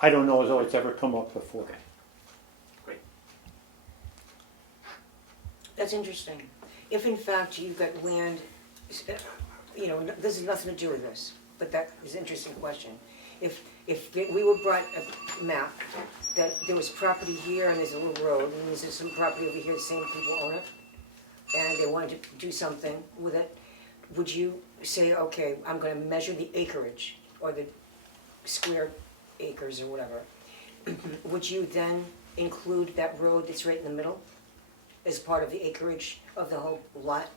I don't know as though it's ever come up before. Okay. Great. That's interesting. If in fact you've got land, you know, this has nothing to do with this, but that is an interesting question. If we were brought a map that there was property here and there's a little road and there's some property over here, the same people own it, and they wanted to do something with it, would you say, okay, I'm gonna measure the acreage or the square acres or whatever? Would you then include that road that's right in the middle as part of the acreage of the whole lot?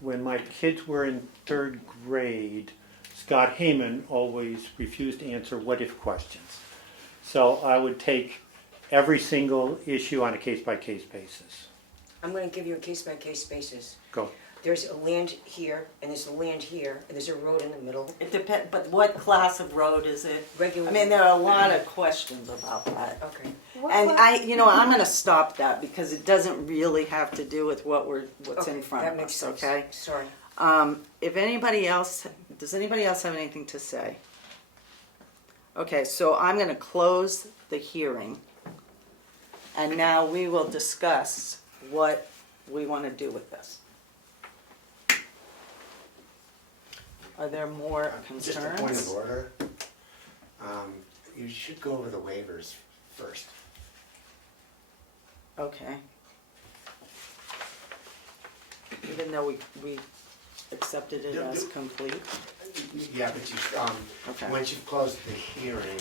When my kids were in 3rd grade, Scott Heyman always refused to answer what-if questions. So I would take every single issue on a case-by-case basis. I'm gonna give you a case-by-case basis. Go. There's a land here, and there's a land here, and there's a road in the middle. it depends, but what class of road is it? Regular. I mean, there are a lot of questions about that. Okay. And I'm gonna stop that because it doesn't really have to do with what's in Okay, front that of makes us, sense. okay? Sorry. Does anybody else have anything to say? Okay, so I'm gonna close the hearing. And now we will discuss what we wanna do with this. Are there more Just concerns? a point of order. You should go over the waivers first. Okay. Even though we accepted it as complete? Yeah, but you, Okay. once you've closed the hearing,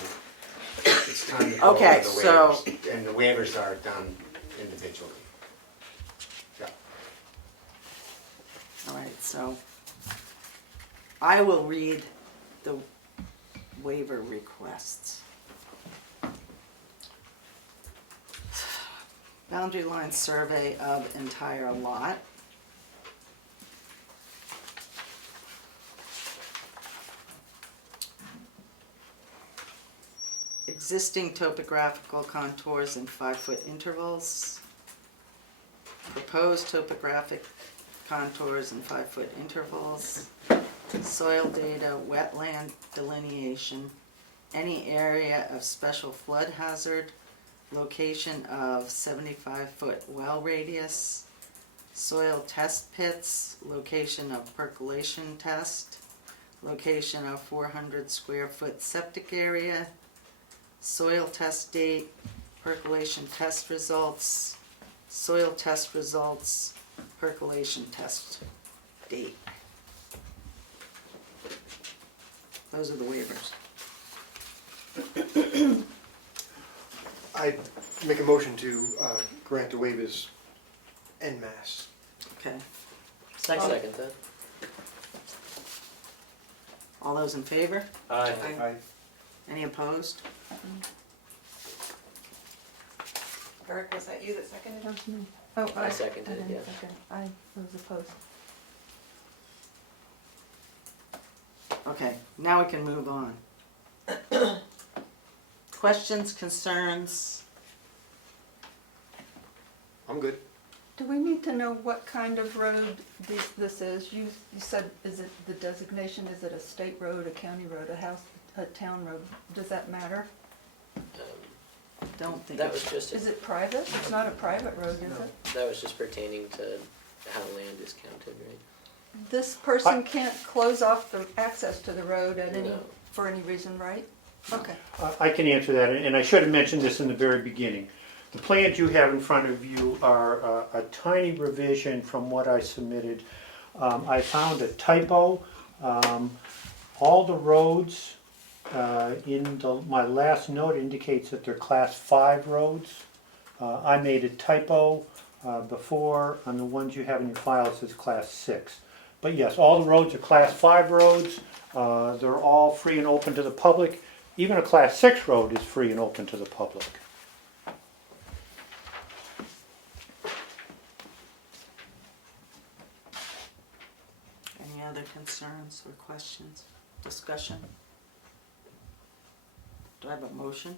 it's time to go over the Okay, waivers. so- And the waivers are done individually. Yeah. All right, so I will read the waiver requests. Boundary line survey of entire lot. Existing topographical contours in 5-foot intervals. Proposed topographic contours in 5-foot intervals. Soil data, wetland delineation, any area of special flood hazard, location of 75-foot well radius, soil test pits, location of percolation test, location of 400 square foot septic area, soil test date, percolation test results, soil test results, percolation test date. Those are the waivers. I make a motion to grant the waivers en masse. Okay. Second that. All those in favor? Aye. Aye. Any opposed? Eric, was that you that seconded? That was me. Oh, I seconded it, yeah. I was opposed. Okay, now we can move on. Questions, concerns? I'm good. Do we need to know what kind of road this is? You said, is it the designation, is it a state road, a county road, a town road? Does that matter? Don't think That was just, Is it private? It's not a private road, is it? that was just pertaining to how land is counted, right? This person can't close off the access to the road at any, No. for any reason, right? Okay. I can answer that, and I should have mentioned this in the very beginning. The plans you have in front of you are a tiny revision from what I submitted. I found a typo. All the roads my last note indicates that they're class 5 roads. I made a typo before on the ones you have in your file, it says class 6. But yes, all the roads are class 5 roads. They're all free and open to the public. Even a class 6 road is free and open to the public. Any other concerns or questions, discussion? Do I have a motion?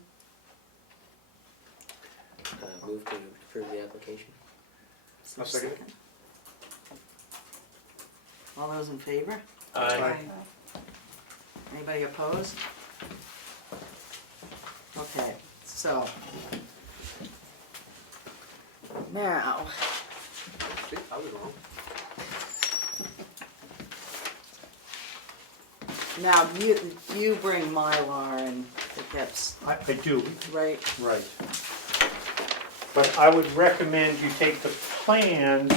Move to approve the application. Is there a I'll second it. All those in favor? Aye. Anybody opposed? Okay, so. Now, See, I was wrong. now you bring Mylar and it gets, I do, right? right. But I would recommend you take the plans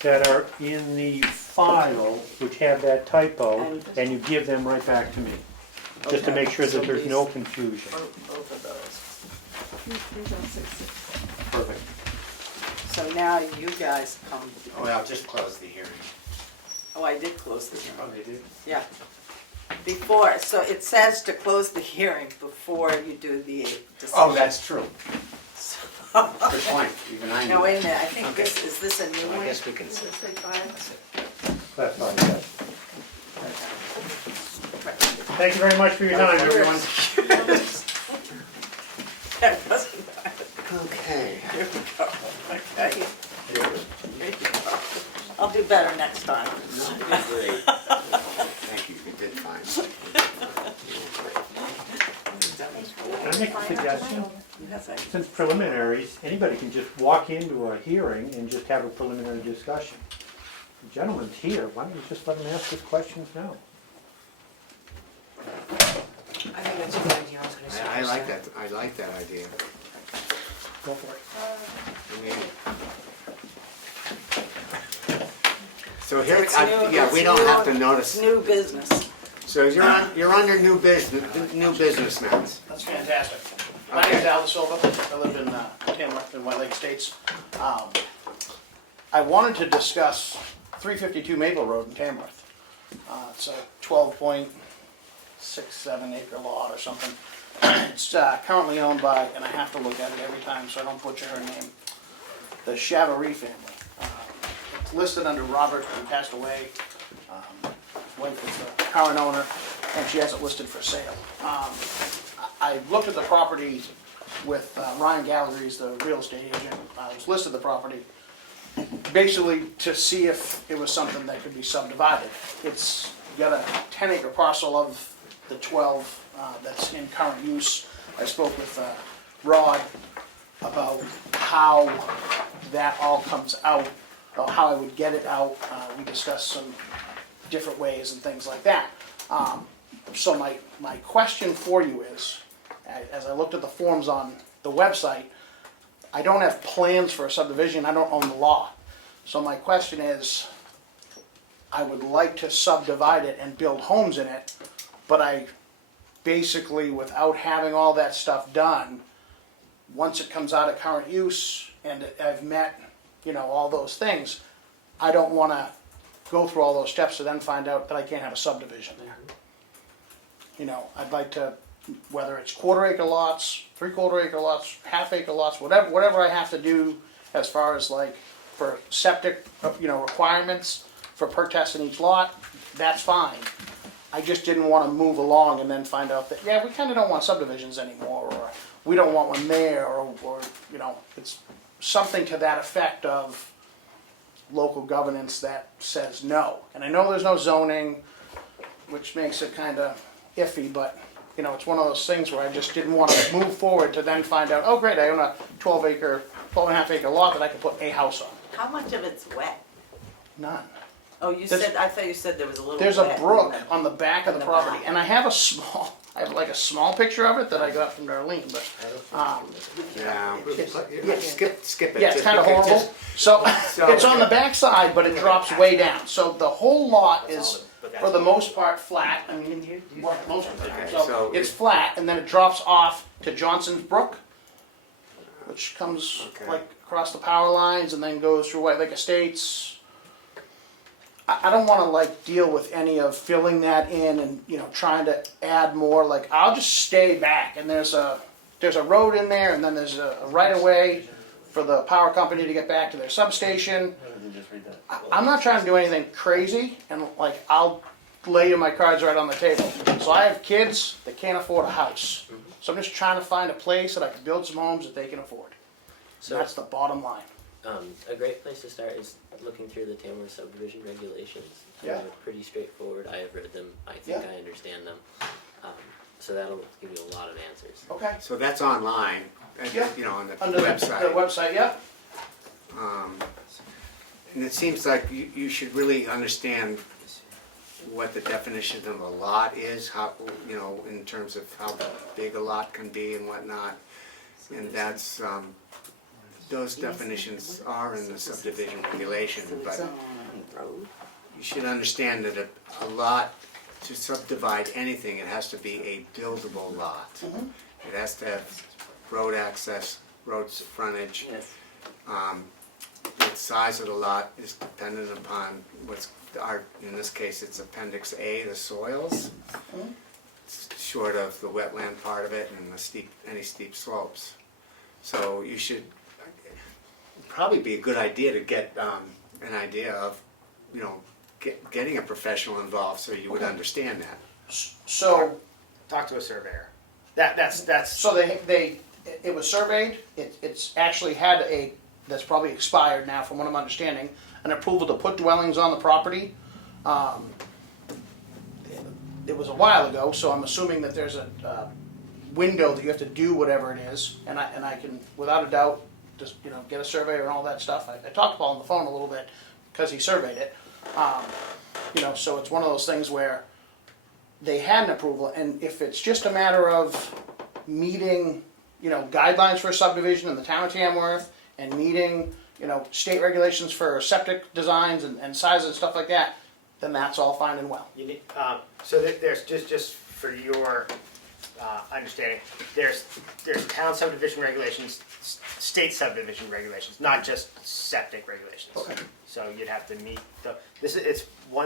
that are in the file, which have that typo, and you give them right back to me. Just to Okay, make sure so that there's no these- confusion. Both of those. These are 6. Perfect. So now you guys come, Oh, I'll just close the hearing. oh, I did close the hearing. Oh, they did? Yeah. Before, so it says to close the hearing before you do the decision. Oh, that's true. Good point, even I Now, know. wait a minute, I think Okay. is this a new Well, I one? guess we can Does sit. it say 5? That's fine, yes. Thank you very much for your time, everyone. That wasn't bad. Okay. Here we go. Okay. Here you go. I'll do better next time. No, you did great. Thank you, you did fine. Can I make a suggestion? Yes, I- Since preliminaries, anybody can just walk into a hearing and just have a preliminary discussion. The gentleman's here, why don't you just let him ask his questions now? I think that's a good idea, I was gonna say. I like that idea. Go for it. I mean, so here, It's new- yeah, we it's don't new- have to notice. New business. So you're under new business now. That's fantastic. My name's Al Silva. I live in Tamworth in White Lake Estates. I wanted to discuss 352 Maple Road in Tamworth. It's a 12.67 acre lot or something. It's currently owned by, and I have to look at it every time so I don't butcher her name, the Chavarri family. It's listed under Robert, who passed away. Wife is the current owner, and she has it listed for sale. I looked at the property with Ryan Galleries, the real estate agent. I was listed the property basically to see if it was something that could be subdivided. It's got a 10-acre parcel of the 12 that's in current use. I spoke with Rod about how that all comes out how I would get it out. We discussed some different ways and things like that. So my question for you is, as I looked at the forms on the website, I don't have plans for a subdivision, I don't own the lot. So my question is, I would like to subdivide it and build homes in it, but I basically, without having all that stuff done, once it comes out of current use and I've met, all those things, I don't wanna go through all those steps to then find out that I can't have a subdivision there. I'd like to, whether it's quarter-acre lots, three-quarter-acre lots, half-acre lots, whatever I have to do as far as like for septic, requirements for per test in each lot, that's fine. I just didn't want to move along and then find out that, yeah, we kind of don't want subdivisions anymore, or we don't want one there, or it's something to that effect of local governance that says no. And I know there's no zoning, which makes it kind of iffy, but it's one of those things where I just didn't want to move forward to then find out, oh great, I own a 12 and a half acre lot that I could put a house on. How much of it's wet? None. Oh, I thought you said there was a little There's a wet brook in the- on the back of the in the property, back. and I have a small picture of it that I got from Darlene, but, Yeah, Yeah. skip it. yeah, it's just kind of because- horrible. So, So- it's on the back side, but it drops way down, so the whole lot is, for the most part, flat. I mean, most of it, Okay, so so it's flat, and then it drops off to Johnson's Brook, which comes Okay. like across the power lines and then goes through White Lake Estates. I don't wanna like deal with any of filling that in and, trying to add more, like, I'll just stay back, and there's a road in there, and then there's a right of way for the power company to get back to their substation. I'm not trying to do anything crazy, and like, I'll lay you my cards right on the table. So I have kids that can't afford a house. So I'm just trying to find a place that I can build some homes that they can afford. So So, that's the bottom line. a great place to start is looking through the Tamworth subdivision regulations. Yeah. They're pretty straightforward. I have read them. I think Yeah. I understand them. So that'll give you a lot of answers. Okay. So that's online, Yeah. on the Under the website. website, yeah. And it seems like you should really understand what the definition of a lot is, how, in terms of how big a lot can be and whatnot. And that's, those definitions are in the subdivision regulation, but you should understand that a lot, to subdivide anything, it has to be a buildable lot. It has to have road access, road frontage. The size of the lot is dependent upon in this case, it's Appendix A, the soils, short of the wetland part of it and any steep slopes. So you should, probably be a good idea to get an idea of, getting a professional involved so you would understand that. So, Talk to a surveyor. That's. so it was surveyed, it's actually had that's probably expired now from what I'm understanding, an approval to put dwellings on the property. It was a while ago, so I'm assuming that there's a window that you have to do whatever it is, and I can, without a doubt, just, get a surveyor and all that stuff. I talked to Paul on the phone a little bit, because he surveyed it. So it's one of those things where they had an approval, and if it's just a matter of meeting, guidelines for a subdivision in the town of Tamworth, and meeting, state regulations for septic designs and sizes and stuff like that, then that's all fine and well. You need, so there's, just for your understanding, there's town subdivision regulations, state subdivision regulations, not just septic regulations. Okay. So you'd have to meet it's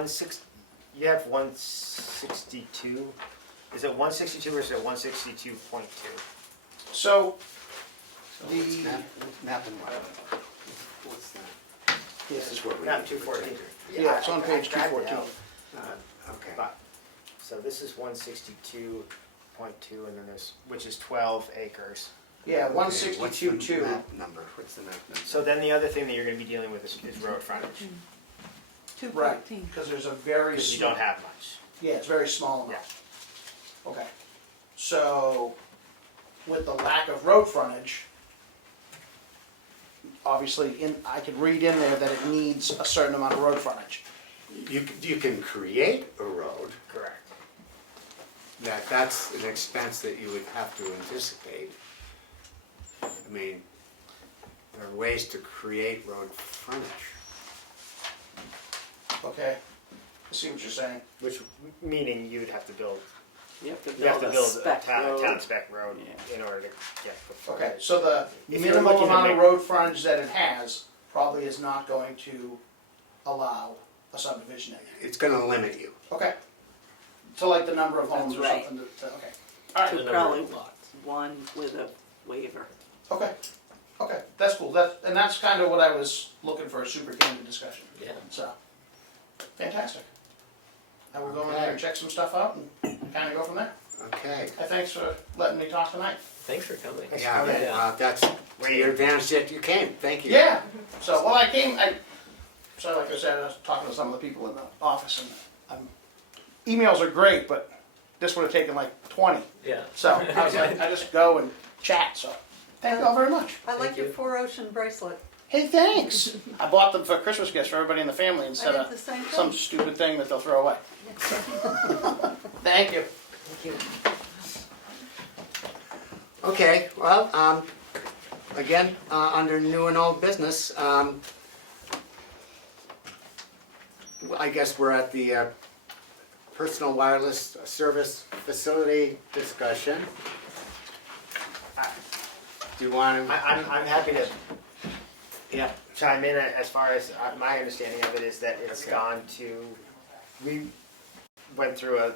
16, you have 162, is it 162 or is it 162.2? So, It's map and what? What's that? This is what we. Map 214. yeah, it's on page I tried to 214. help. Okay. But, so this is 162.2 and then there's, which is 12 acres. Yeah, Okay, 162.2. What's the map number? What's the map number? So then the other thing that you're gonna be dealing with is road frontage, Right, because there's a very because you small, don't have much. yeah, it's very small amount. Okay, so with the lack of road frontage, obviously, I could read in there that it needs a certain amount of road frontage. You can create a road, Correct. that's an expense that you would have to anticipate. I mean, there are ways to create road frontage. Okay, I see what you're saying. Which, meaning you'd have to build, You have to you have build to a build a spec town road. spec road Yeah. in order to get the. Okay, so the If you're minimal looking to amount of make- road frontage that it has probably is not going to allow a subdivision in there. It's gonna limit you. Okay. So like the number of homes or That's right. something, okay. All To right, probably one with a waiver. okay, okay, that's cool, that's kind of what I was looking for, a super candid discussion, Yeah. so, fantastic. I will go in there and check some stuff out and kind of go from there. Okay. Thanks for letting me talk tonight. Thanks for coming. Yeah, that's where your advantage that you came, thank you. Yeah, so, well, like I said, I was talking to some of the people in the office, and emails are great, but this would have taken like 20. Yeah. So I was like, I just go and chat, so thank you all very much. I like Thank your you. 4-ocean bracelet. Hey, thanks. I bought them for Christmas gifts for everybody in the family instead I did the of same some thing. stupid thing that they'll throw away. Thank you. Okay, well, again, under new and old business, I guess we're at the personal wireless service facility discussion. Do you want to? I'm happy to Yeah. chime in as far as my understanding of it is that it's Okay. gone to, we went through a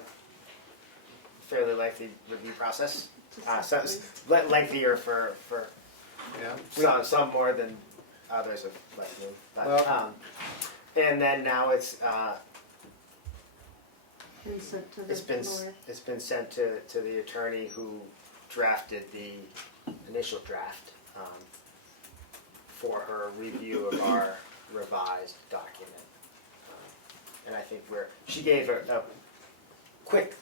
fairly lengthy review process. Lengthier for Yeah. some more than others have let me. But, Well- and then now it's Been sent to it's the been lawyer. it's been sent to the attorney who drafted the initial draft for her review of our revised document. And I think she gave a quick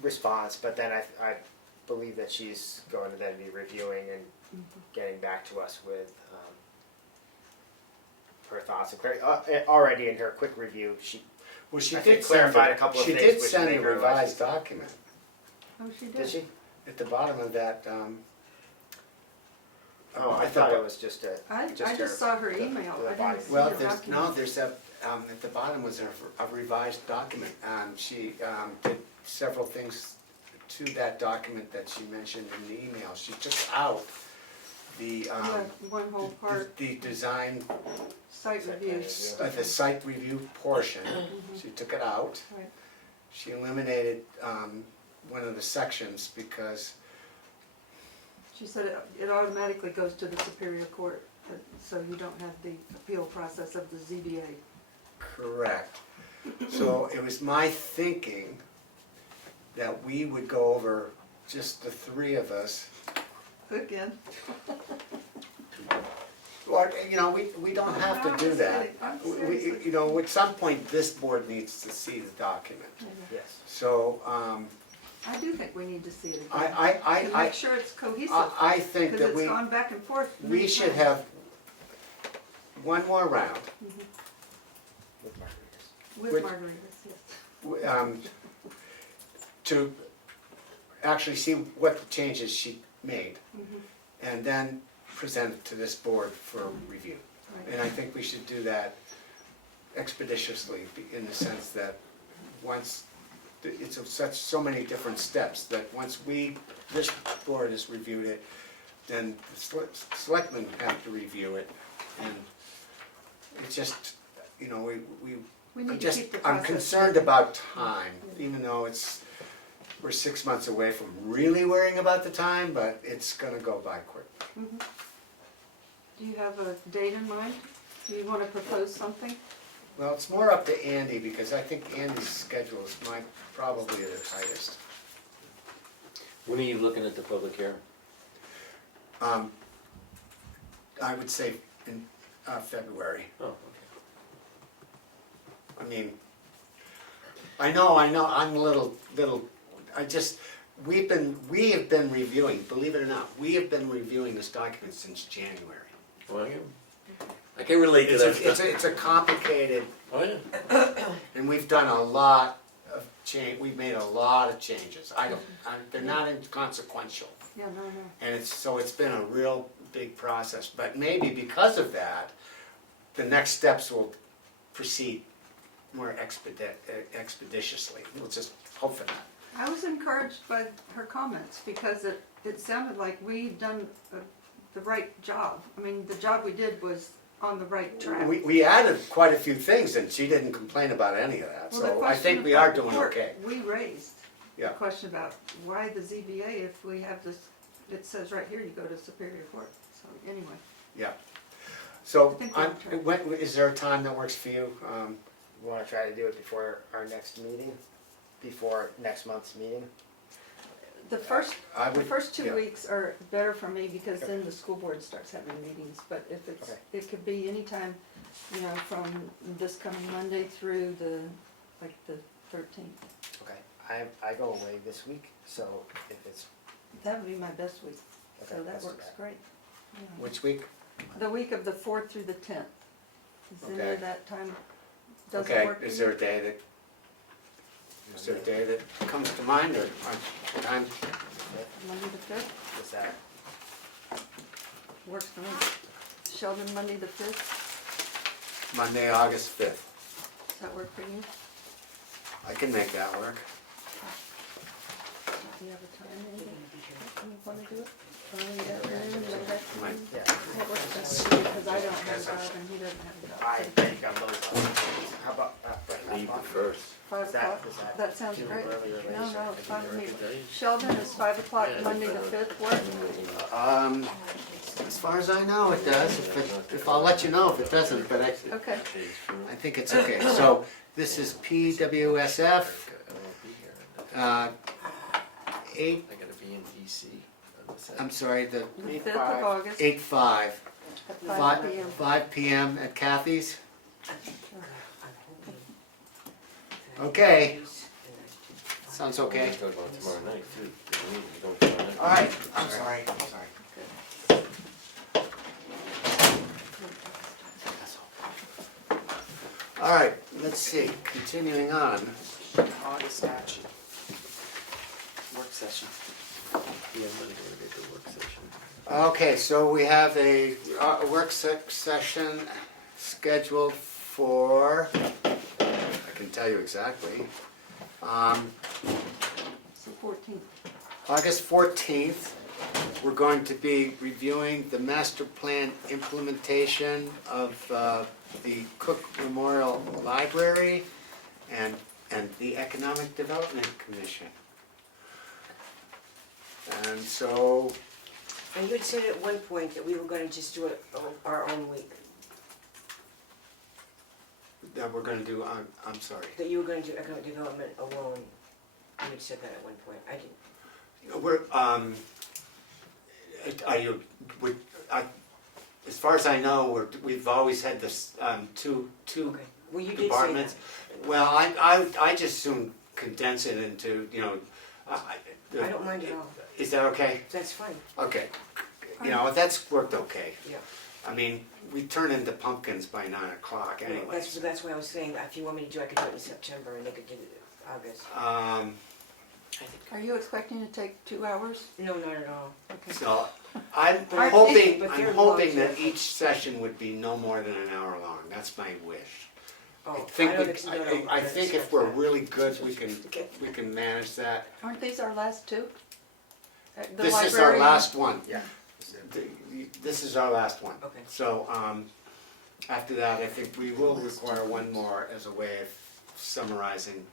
response, but then I believe that she's going to then be reviewing and getting back to us with her thoughts. And already in her quick review, she Well, she I did think clarified a couple of She things did which send made a her realize revised she- document Oh, she did? did she? at the bottom of that. Oh, I at the thought bo- it was just a. I her- just saw her the- email. the I body. didn't see Well, her there's, no, document. there's at the bottom was a revised document. She did several things to that document that she mentioned in the email. She took out the, Yeah, one whole part, the design, site reviews. the site review portion. She took it out. Right. She eliminated one of the sections because, She said it automatically goes to the Superior Court, so you don't have the appeal process of the ZBA. correct. So it was my thinking that we would go over, just the three of us. Again. Or, we don't have to do that. I'm We, seriously. at some point, this board needs to see the document. Yes. So, I do think we need to see it again. To I make sure it's cohesive, I think because that it's gone back and forth. we many should times. have one more round, With margaritas. With with- margaritas, yes. to actually see what the changes she made, and then present it to this board for review. Right. And I think we should do that expeditiously, in the sense that once, it's so many different steps, that once this board has reviewed it, then the selectmen have to review it, and it's just, We I'm need to just, keep the I'm process. concerned about time, even though we're 6 months away from really worrying about the time, but it's gonna go by quick. Do you have a date in mind? Do you want to propose something? Well, it's more up to Andy, because I think Andy's schedule is probably the tightest. When are you looking at the public hearing? I would say in February. Oh, okay. I mean, I know, I'm a little, we have been reviewing, believe it or not, we have been reviewing this document since January. Well, I can relate to that stuff. It's a complicated, Oh, yeah. and we've done a lot of change, we've made a lot of changes. They're not inconsequential. Yeah, no. And it's been a real big process, but maybe because of that, the next steps will proceed more expeditiously. We'll just hope for that. I was encouraged by her comments because it sounded like we'd done the right job. I mean, the job we did was on the right track. We added quite a few things and she didn't complain about any of that, Well, the so I question think we about are doing the court, okay. We raised the Yeah. question about why the ZBA if we have this, it says right here you go to Superior Court. So anyway, Yeah. So, I think we're on track. is there a time that works for you? We wanna try to do it before our next meeting, before next month's meeting. the first I the would- first 2 yeah. weeks are better for me because then the school board starts having meetings. But if it's Okay. it could be anytime, you know, from this coming Monday through the 13th. Okay. I go away this week, so if it's, That would be my best week. okay, So that let's do works that. great. Yeah. Which week? The week of the 4th through the 10th. Is any Okay. of that time, does it Okay, work for is you? there a day that comes to mind or time? Monday the 5th, What's that? works for me. Sheldon, Monday the 5th, Monday, August 5th. does that work for you? I can make that work. Do you have a time, anything? You wanna do it? Early afternoon, late afternoon? Yeah. What works best for you, because I don't have a job and he doesn't have a job. I think I'm both. How about, Leave the first. 5 Is that- o'clock? is that That sounds too great. early or late? No, it's fine with me. Okay. Sheldon, is 5 o'clock Yeah, Monday the 5th work? As far as I know, it does. If I'll let you know if it doesn't, but Okay. I think it's okay. So this is PWSF, I 8, gotta be in DC on the I'm sorry, the The 5th of August 8/5, at 5 p.m. 5 p.m. at Kathy's. Okay, sounds okay. Talk about tomorrow night too. You don't tomorrow night. All right, I'm sorry. All right, let's see, continuing on. August action. Work session. Yeah, I'm gonna go to the work session. Okay, so we have a work session scheduled for, I can tell you exactly, It's the 14th. August 14th. We're going to be reviewing the master plan implementation of the Cook Memorial Library and the Economic Development Commission. And so, And you had said at one point that we were gonna just do it our own week, that we're gonna do, I'm sorry. that you were gonna do economic development alone. You had said that at one point, I didn't. We're, as far as I know, we've always had this, two Okay, well, you did say departments. that. Well, I just soon condense it into, I don't mind at all, Is that okay? that's fine, Okay. That's worked okay. yeah. I mean, we turn into pumpkins by 9 o'clock Well, anyways. That's why I was saying, if you want me to do, I could do it in September and they could do it in August. Are you expecting to take 2 hours? No, not at all. Okay. So, I'm But hoping they're that long, each session would be no more than an hour long. That's my wish. Oh, I think if we're really good, we can manage that. Aren't these our last two? The This is our library- last one. Yeah. This is our last one. Okay. So, after that, I think we will require one more as a way of summarizing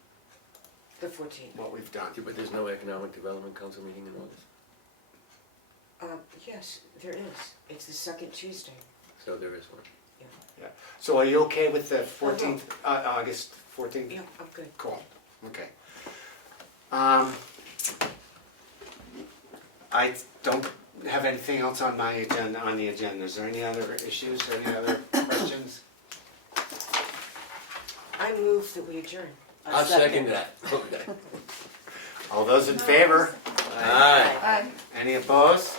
The 14th. what we've done. Yeah, but there's no economic development council meeting in August, Yes, there is. It's the second Tuesday. so there is one. So are you okay with the 14th, August 14th? Yeah, I'm good. Cool, okay. I don't have anything else on my agenda, on the agenda. Is there any other issues, any other questions? I move that we adjourn. I'll second that. All those in favor? Aye. Aye. Any opposed?